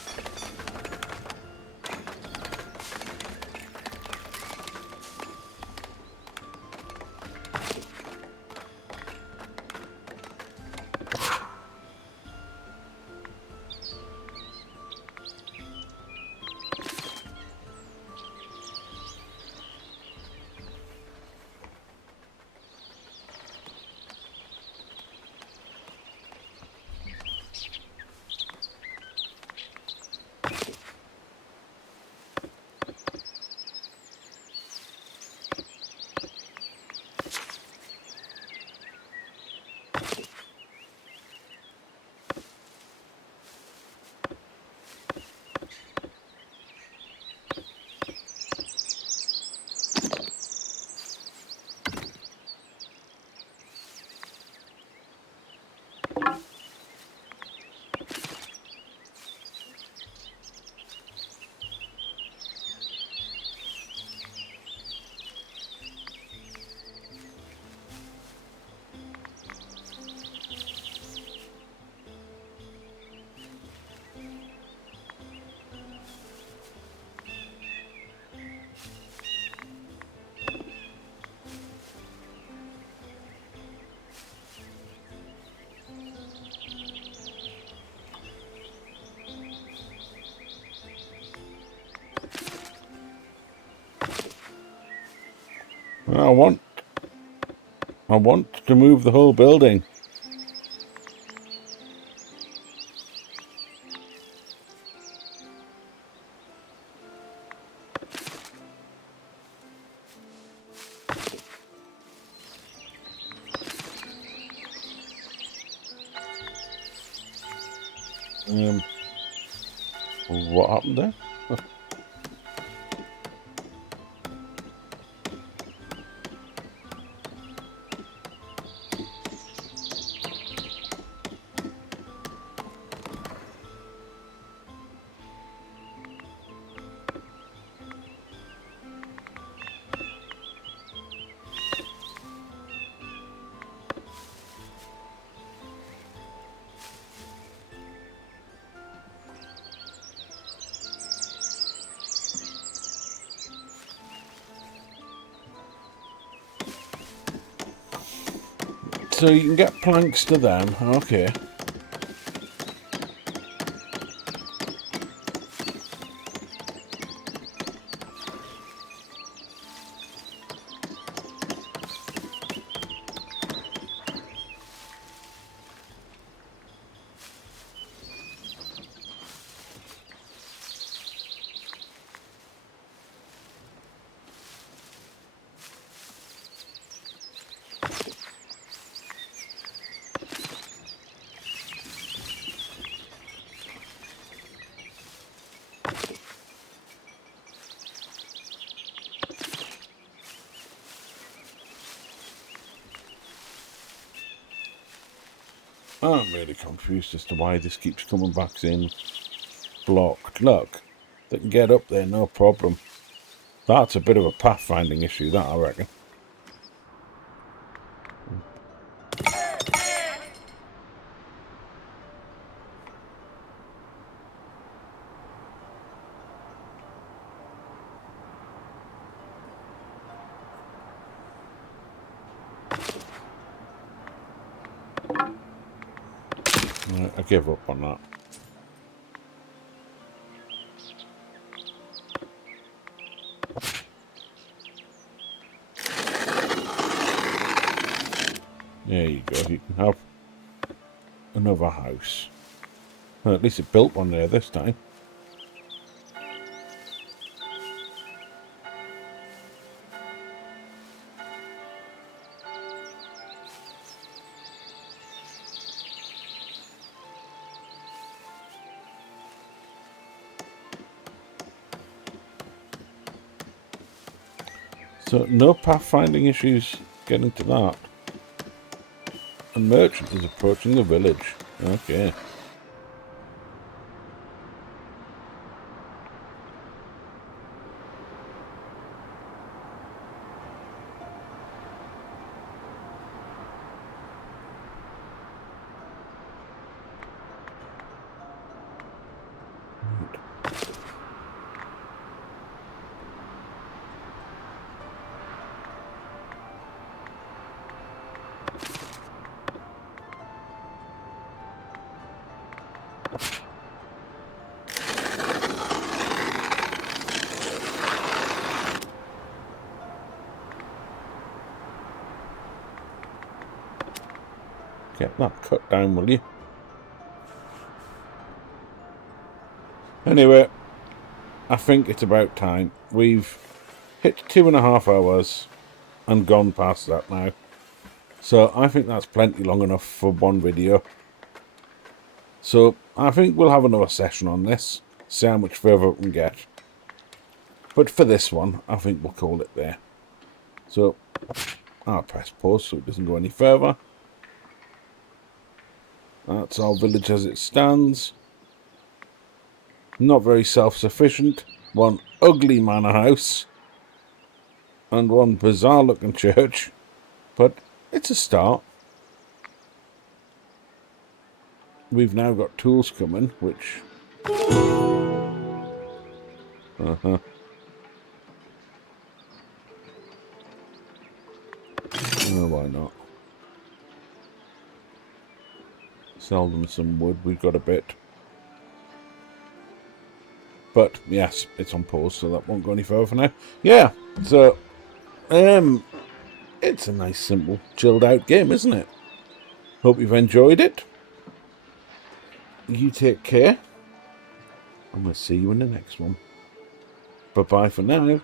I want to move the whole building. What happened there? So you can get planks to them, okay. I'm really confused as to why this keeps coming back in blocked. Look, they can get up there, no problem. That's a bit of a pathfinding issue, that I reckon. Right, I give up on that. There you go, you can have another house. Well, at least it built one there this time. So, no pathfinding issues getting to that. A merchant is approaching the village. Okay. Get that cut down, will you? Anyway, I think it's about time. We've hit 2.5 hours and gone past that now. So I think that's plenty long enough for one video. So I think we'll have another session on this, see how much further we can get. But for this one, I think we'll call it there. So I'll press pause so it doesn't go any further. That's our village as it stands. Not very self-sufficient. One ugly manor house. And one bizarre looking church. But it's a start. We've now got tools coming, which... Oh, why not? Sell them some wood, we've got a bit. But, yes, it's on pause, so that won't go any further for now. Yeah, so... it's a nice, simple, chilled out game, isn't it? Hope you've enjoyed it. You take care. And we'll see you in the next one. Bye-bye for now.